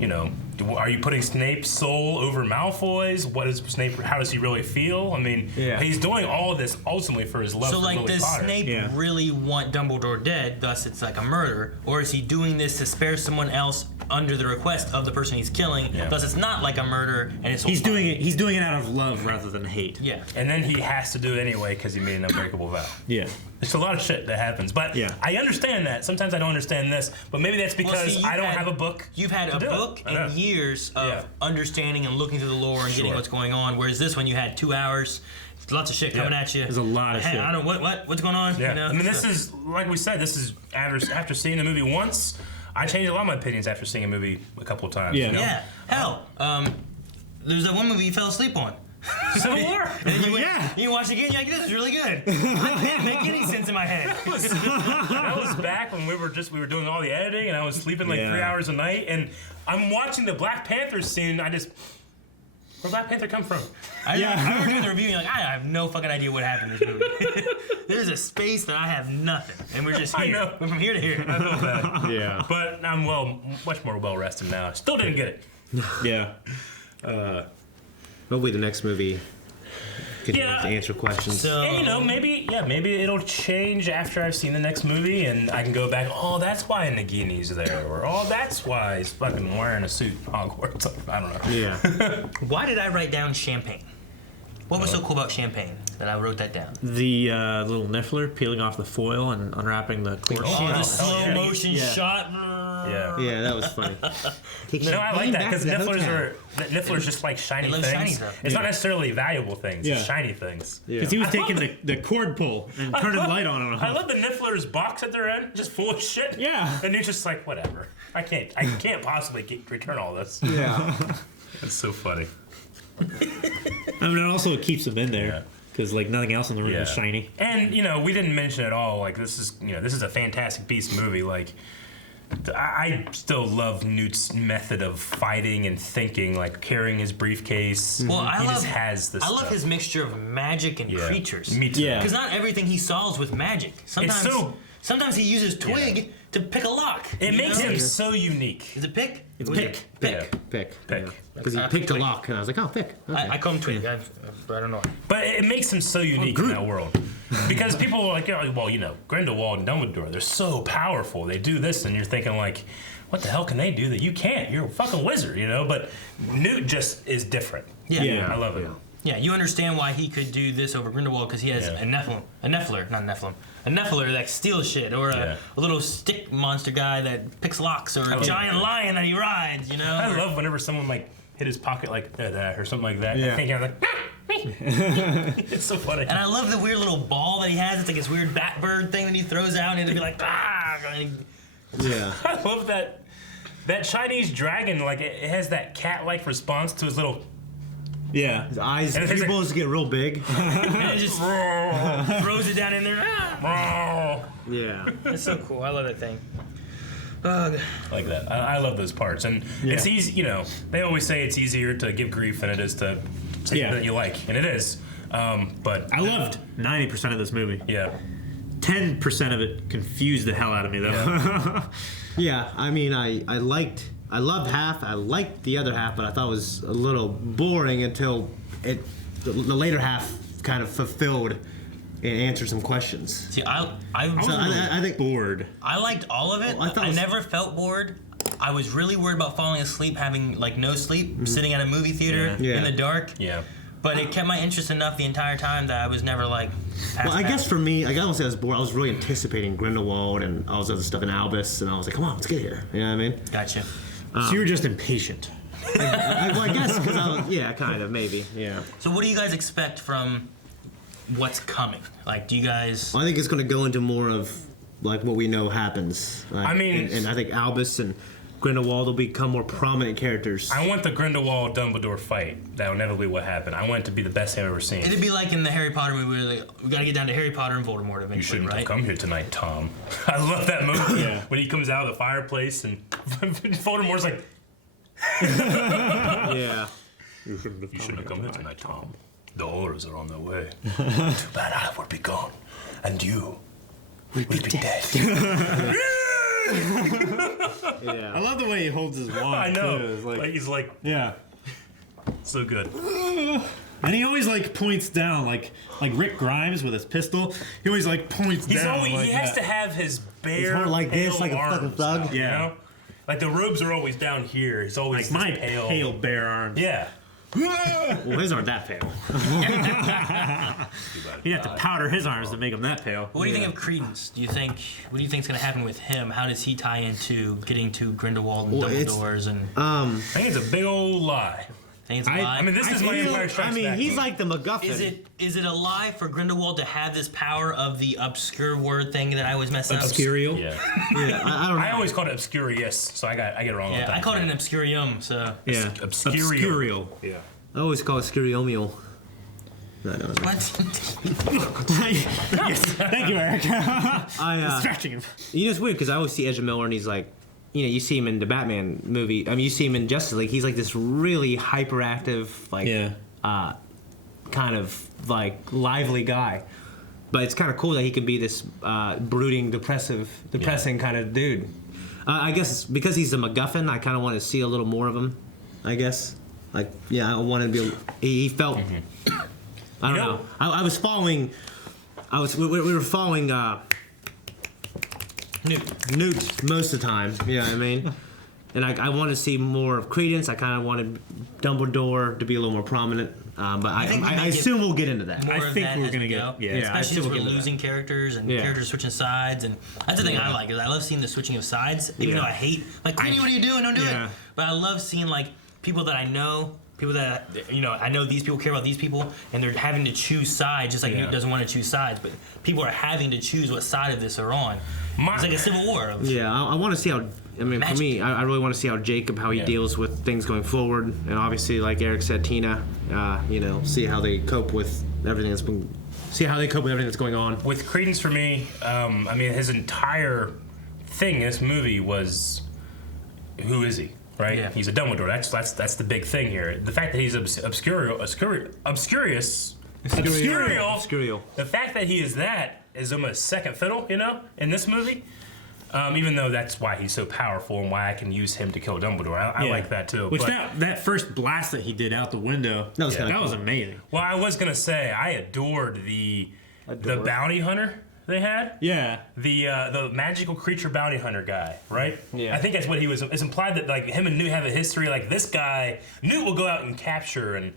are you putting Snape's soul over Malfoy's? What is Snape? How does he really feel? I mean, he's doing all of this ultimately for his love for Lily does Potter. Snape really want Dumbledore dead, thus it's like a murder? Or is he doing this to spare someone else under the request of the person he's killing, thus it's not like a murder and it's He's doing it out of love rather than hate. Yeah. And then he has to do it anyway because he made an unbreakable vow. Yeah. It's a lot of shit that happens. But I understand that. Sometimes I don't understand this. But maybe that's because I don't have a book. You've had a book and years of understanding and looking through the lore and getting what's going on, whereas this one you had 2 hours, lots of shit coming at you. There's a lot of shit. I don't what's going on? Yeah. I mean, this is, like we said, this is after seeing the movie once, I changed a lot of my opinions after seeing a movie a couple of times. Yeah. Yeah. Hell, there's that one movie you fell asleep on. Civil War. And you watch it again, you're like, this is really good. I can't make any sense in my head. That was back when we were doing all the editing, and I was sleeping like 3 hours a night, and I'm watching the Black Panther scene. Where'd Black Panther come from? I remember doing the review, and like, I have no fucking idea what happened in this movie. There's a space that I have nothing, and we're just here. I know. We're from here to here. I know that. Yeah. But I'm much more well rested now. Still didn't get it. Yeah. Hopefully the next movie can answer questions. So, And maybe it'll change after I've seen the next movie, and I can go back. Oh, that's why Nagini's there, or oh, that's why he's fucking wearing a suit in Hogwarts. I don't know. Yeah. why did I write down champagne? What was so cool about champagne that I wrote that down? The little Niffler peeling off the foil and unwrapping the cork. Oh, the slow motion Yeah. shot. Yeah. Yeah, that was funny. No, I like that because Niffler's just like shiny love things. shiny stuff. It's not necessarily valuable things. Yeah. It's shiny things. Because he was I taking love the cord pull and turning the light on and I off. love the Niffler's box at their end, just full of shit. Yeah. And you're just like, whatever. I can't possibly return all this. Yeah. It's so funny. I mean, it also keeps them in there because like nothing else in the room is shiny. And we didn't mention at all. Like this is a Fantastic Beasts movie. Like I still love Newt's method of fighting and thinking, like carrying his briefcase. Well, I love stuff. his mixture of magic and creatures. Me too. Yeah. Because not everything he solves with magic. Sometimes he uses twig to pick a lock. It makes him so unique. Is it pick? It's Was pick. it Pick. Yeah. Pick. Because he picked a lock, and I was like, oh, pick. Okay. I call him twig. I don't know. But it makes him so unique in that world. Because people are like, Grindelwald and Dumbledore, they're so powerful. They do this, and you're thinking like, what the hell can they do that you can't? You're a fucking wizard, But Newt just is different. Yeah. I love it. Yeah, you understand why he could do this over Grindelwald because he has a Niffler that steals shit, or a little stick monster guy that picks locks, or a giant lion that he rides, I love whenever someone like hit his pocket like that or something like that. Yeah. I think I'm like, it's so funny. And I love the weird little ball that he has. It's like this weird bat bird thing that he throws out, and it'll be like, Yeah. I love that Chinese dragon. Like it has that cat-like response to his little. Yeah. His eyes, And it's pupils get real big. and it just throws it down in there. Yeah. It's so cool. I love that thing. Like that. I love those parts. And it's easy, they always say it's easier to give grief than it is to say something that you like. And it is. But I loved 90% of this movie. Yeah. 10% of it confused the hell out of me, though. Yeah, I mean, I loved half, I liked the other half, but I thought it was a little boring until the later half kind of fulfilled and answered some questions. See, I think bored. I liked all of it. I never felt bored. I was really worried about falling asleep, having like no sleep, sitting at a movie theater in the dark. Yeah. But it kept my interest enough the entire time that I was never like. Well, I guess for me, I won't say I was bored. I was really anticipating Grindelwald and all this other stuff in Albus, and I was like, come on, let's get here. You know what I mean? Gotcha. So you were just impatient. I guess because yeah, kind of, maybe, yeah. So what do you guys expect from what's coming? Like, do you guys? I think it's going to go into more of like what we know happens. Like, I mean, and I think Albus and Grindelwald will become more prominent characters. I want the Grindelwald Dumbledore fight. That'll inevitably what happened. I want it to be the best I've ever seen. It'd be like in the Harry Potter movie where we got to get down to Harry Potter and Voldemort eventually, You shouldn't right? have come here tonight, Tom. I love that movie. When he comes out of the fireplace and Voldemort's like, Yeah. you shouldn't have come here tonight, Tom. The horrors are on their way. Too bad I would be gone, and you would be dead. Yeah. I love the way he holds his wand. I know. Too. It's Like he's like yeah. so good. And he always like points down, like Rick Grimes with his pistol. He always like points He's down. always, like he has that. to have his bare heart like this, pale like a fucking arms thug? out, Yeah. You know? Like the robes are always down here. He's always like my this pale bare arms. Yeah. Well, his aren't that pale. He'd have to powder his arms to make him that pale. What do you think of Credence? What do you think is going to happen with him? How does he tie into getting to Grindelwald and Well, it's- Dumbledore's and? I think it's a big old lie. Think it's a lie? I mean, this is my Empire Strikes Back. he's like the MacGuffin. Is it a lie for Grindelwald to have this power of the obscure word thing that I always mess up? Obscurial. Yeah. Yeah, I don't know. I always called it obscurious, so I get it wrong all the Yeah, time. I called it an obscurium. So Yeah. Obscurial. Yeah. I always call it Scuriomial. No. what? Yes. Thank you, Eric. Stretching him. You know, it's weird because I always see Ezra Miller and he's like, you know, you see him in the Batman movie. I mean, you see him in Justice League. He's like this really hyperactive, like, kind of like lively guy. But it's kind of cool that he can be this brooding, depressing kind of dude. I guess because he's a MacGuffin, I kind of want to see a little more of him. I guess, like, yeah, I wanted to be. He felt. I don't know. I was following. We were following. Newt most of the time, you know what I mean? And I want to see more of Credence. I kind of wanted Dumbledore to be a little more prominent, but I assume we'll get into that. More I of think that we're as gonna we get- go. yeah. Yeah, I Especially think as we'll we're get into losing characters and Yeah. characters switching sides, and that's the thing I like. Is I love seeing the switching of sides, even though I hate like Queenie, what are you doing? Don't do it. But I love seeing like people that I know. People that, you know, I know these people care about these people, and they're having to choose sides, just like Newt doesn't want to choose sides, but people are having to choose what side of this are on. It's like a civil war. Yeah, I want to see how. I mean, Magic. for me, I really want to see how Jacob, how he deals with things going forward, and obviously, like Eric said, Tina, you know, see how they cope with everything that's been. See how they cope with everything that's going on. With Credence, for me, I mean, his entire thing in this movie was, who is he? Right? Yeah. He's a Dumbledore. That's the big thing here. The fact that he's obscurial. The fact that he is that is almost second fiddle, you know, in this movie. Even though that's why he's so powerful and why I can use him to kill Dumbledore. I like that too. Which but, that first blast that he did out the window, That was kinda that was cool. amazing. well, I was gonna say I adored the bounty hunter they had. Yeah. The magical creature bounty hunter guy, right? Yeah. I think that's what he was. It's implied that like him and Newt have a history. Like this guy, Newt will go out and capture and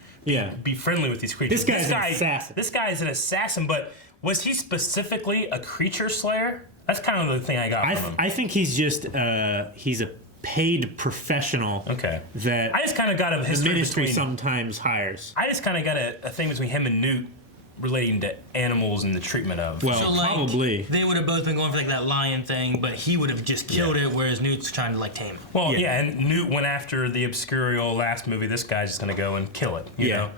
be friendly with these creatures. This guy's an assassin. This guy is an assassin, but was he specifically a creature slayer? That's kind of the thing I got from him. I think he's just he's a paid professional. Okay. That I just kind of got a the history ministry between. sometimes hires. I just kind of got a thing between him and Newt relating to animals and the treatment of. Well, So like, probably. they would have both been going for like that lion thing, but he would have just killed it, whereas Newt's trying to like tame it. Well, yeah, and Newt went after the Obscurial last movie. This guy's just gonna go and kill it, you know.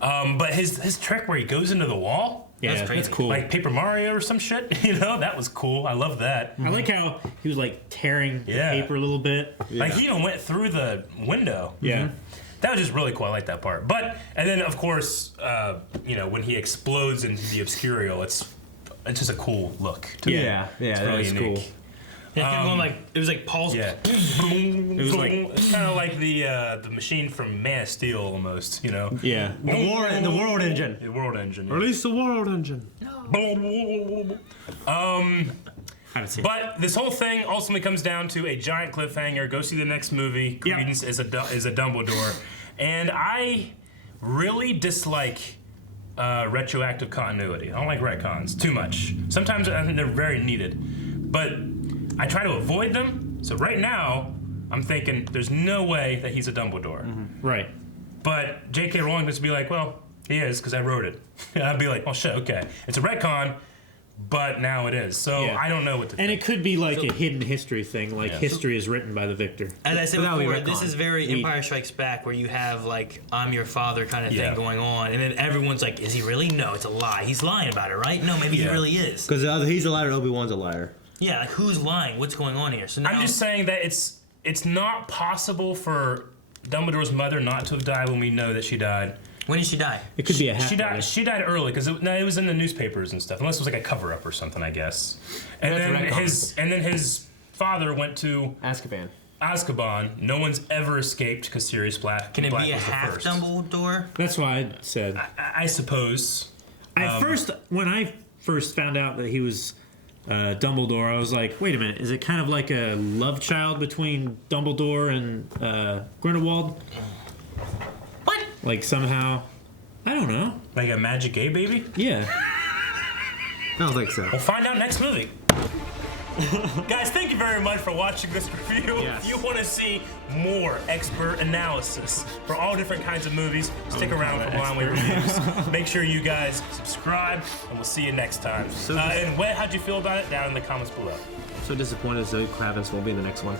But his trick where he goes into the wall, Yeah, That's crazy. that's cool. like Paper Mario or some shit, you know, that was cool. I love that. I like how he was like tearing the Yeah. paper a little bit. Like he even went through the window. Yeah. That was just really cool. I like that part. But and then of course, you know, when he explodes into the Obscurial, it's just a cool look. To me. Yeah. It's that really is unique. cool. Yeah, kept going like it was like Paul's. Yeah. It was like It's kind of like the machine from Man of Steel almost, you know. yeah. The world engine. The world engine. yeah. Release the world engine. I haven't seen. But this whole thing ultimately comes down to a giant cliffhanger. Go see the next movie. Yeah. Credence is a Dumbledore, and I really dislike retroactive continuity. I don't like retcons too much. Sometimes I think they're very needed, but I try to avoid them. So right now, I'm thinking there's no way that he's a Dumbledore. Right. But J.K. Rowling would just be like, well, he is because I wrote it. And I'd be like, oh shit, okay. It's a retcon, but now it is. So I don't know what to think. And it could be like a hidden history thing, like history is written by the victor. As I said But that would be before, retcon. this is very Empire Strikes Back, where you have like I'm your father kind of thing going on, and then everyone's like, is he really? No, it's a lie. He's lying about it, right? No, maybe he really is. Because he's a liar, Obi-Wan's a liar. Yeah, like who's lying? What's going on here? So now I'm just saying that it's not possible for Dumbledore's mother not to have died when we know that she died. when did she die? It could be a half. She died early because it was in the newspapers and stuff. Unless it was like a cover up or something, I guess. And then his father went to Azkaban. No one's ever escaped because Sirius Black. Can it Black be a was the half first. Dumbledore? That's why I said. I suppose. When I first found out that he was Dumbledore, I was like, wait a minute, is it kind of like a love child between Dumbledore and Grindelwald? What? Like somehow, I don't know. Like a magic gay baby? Yeah. I don't think so. We'll find out next movie. Guys, thank you very much for watching this review. Yes. If you want to see more expert analysis for all different kinds of movies, stick around for Blindway Reviews. Make sure you guys subscribe, and we'll see you next time. And Wet, how'd you feel about it? Down in the comments below. So disappointed Zoe Kravitz won't be in the next one.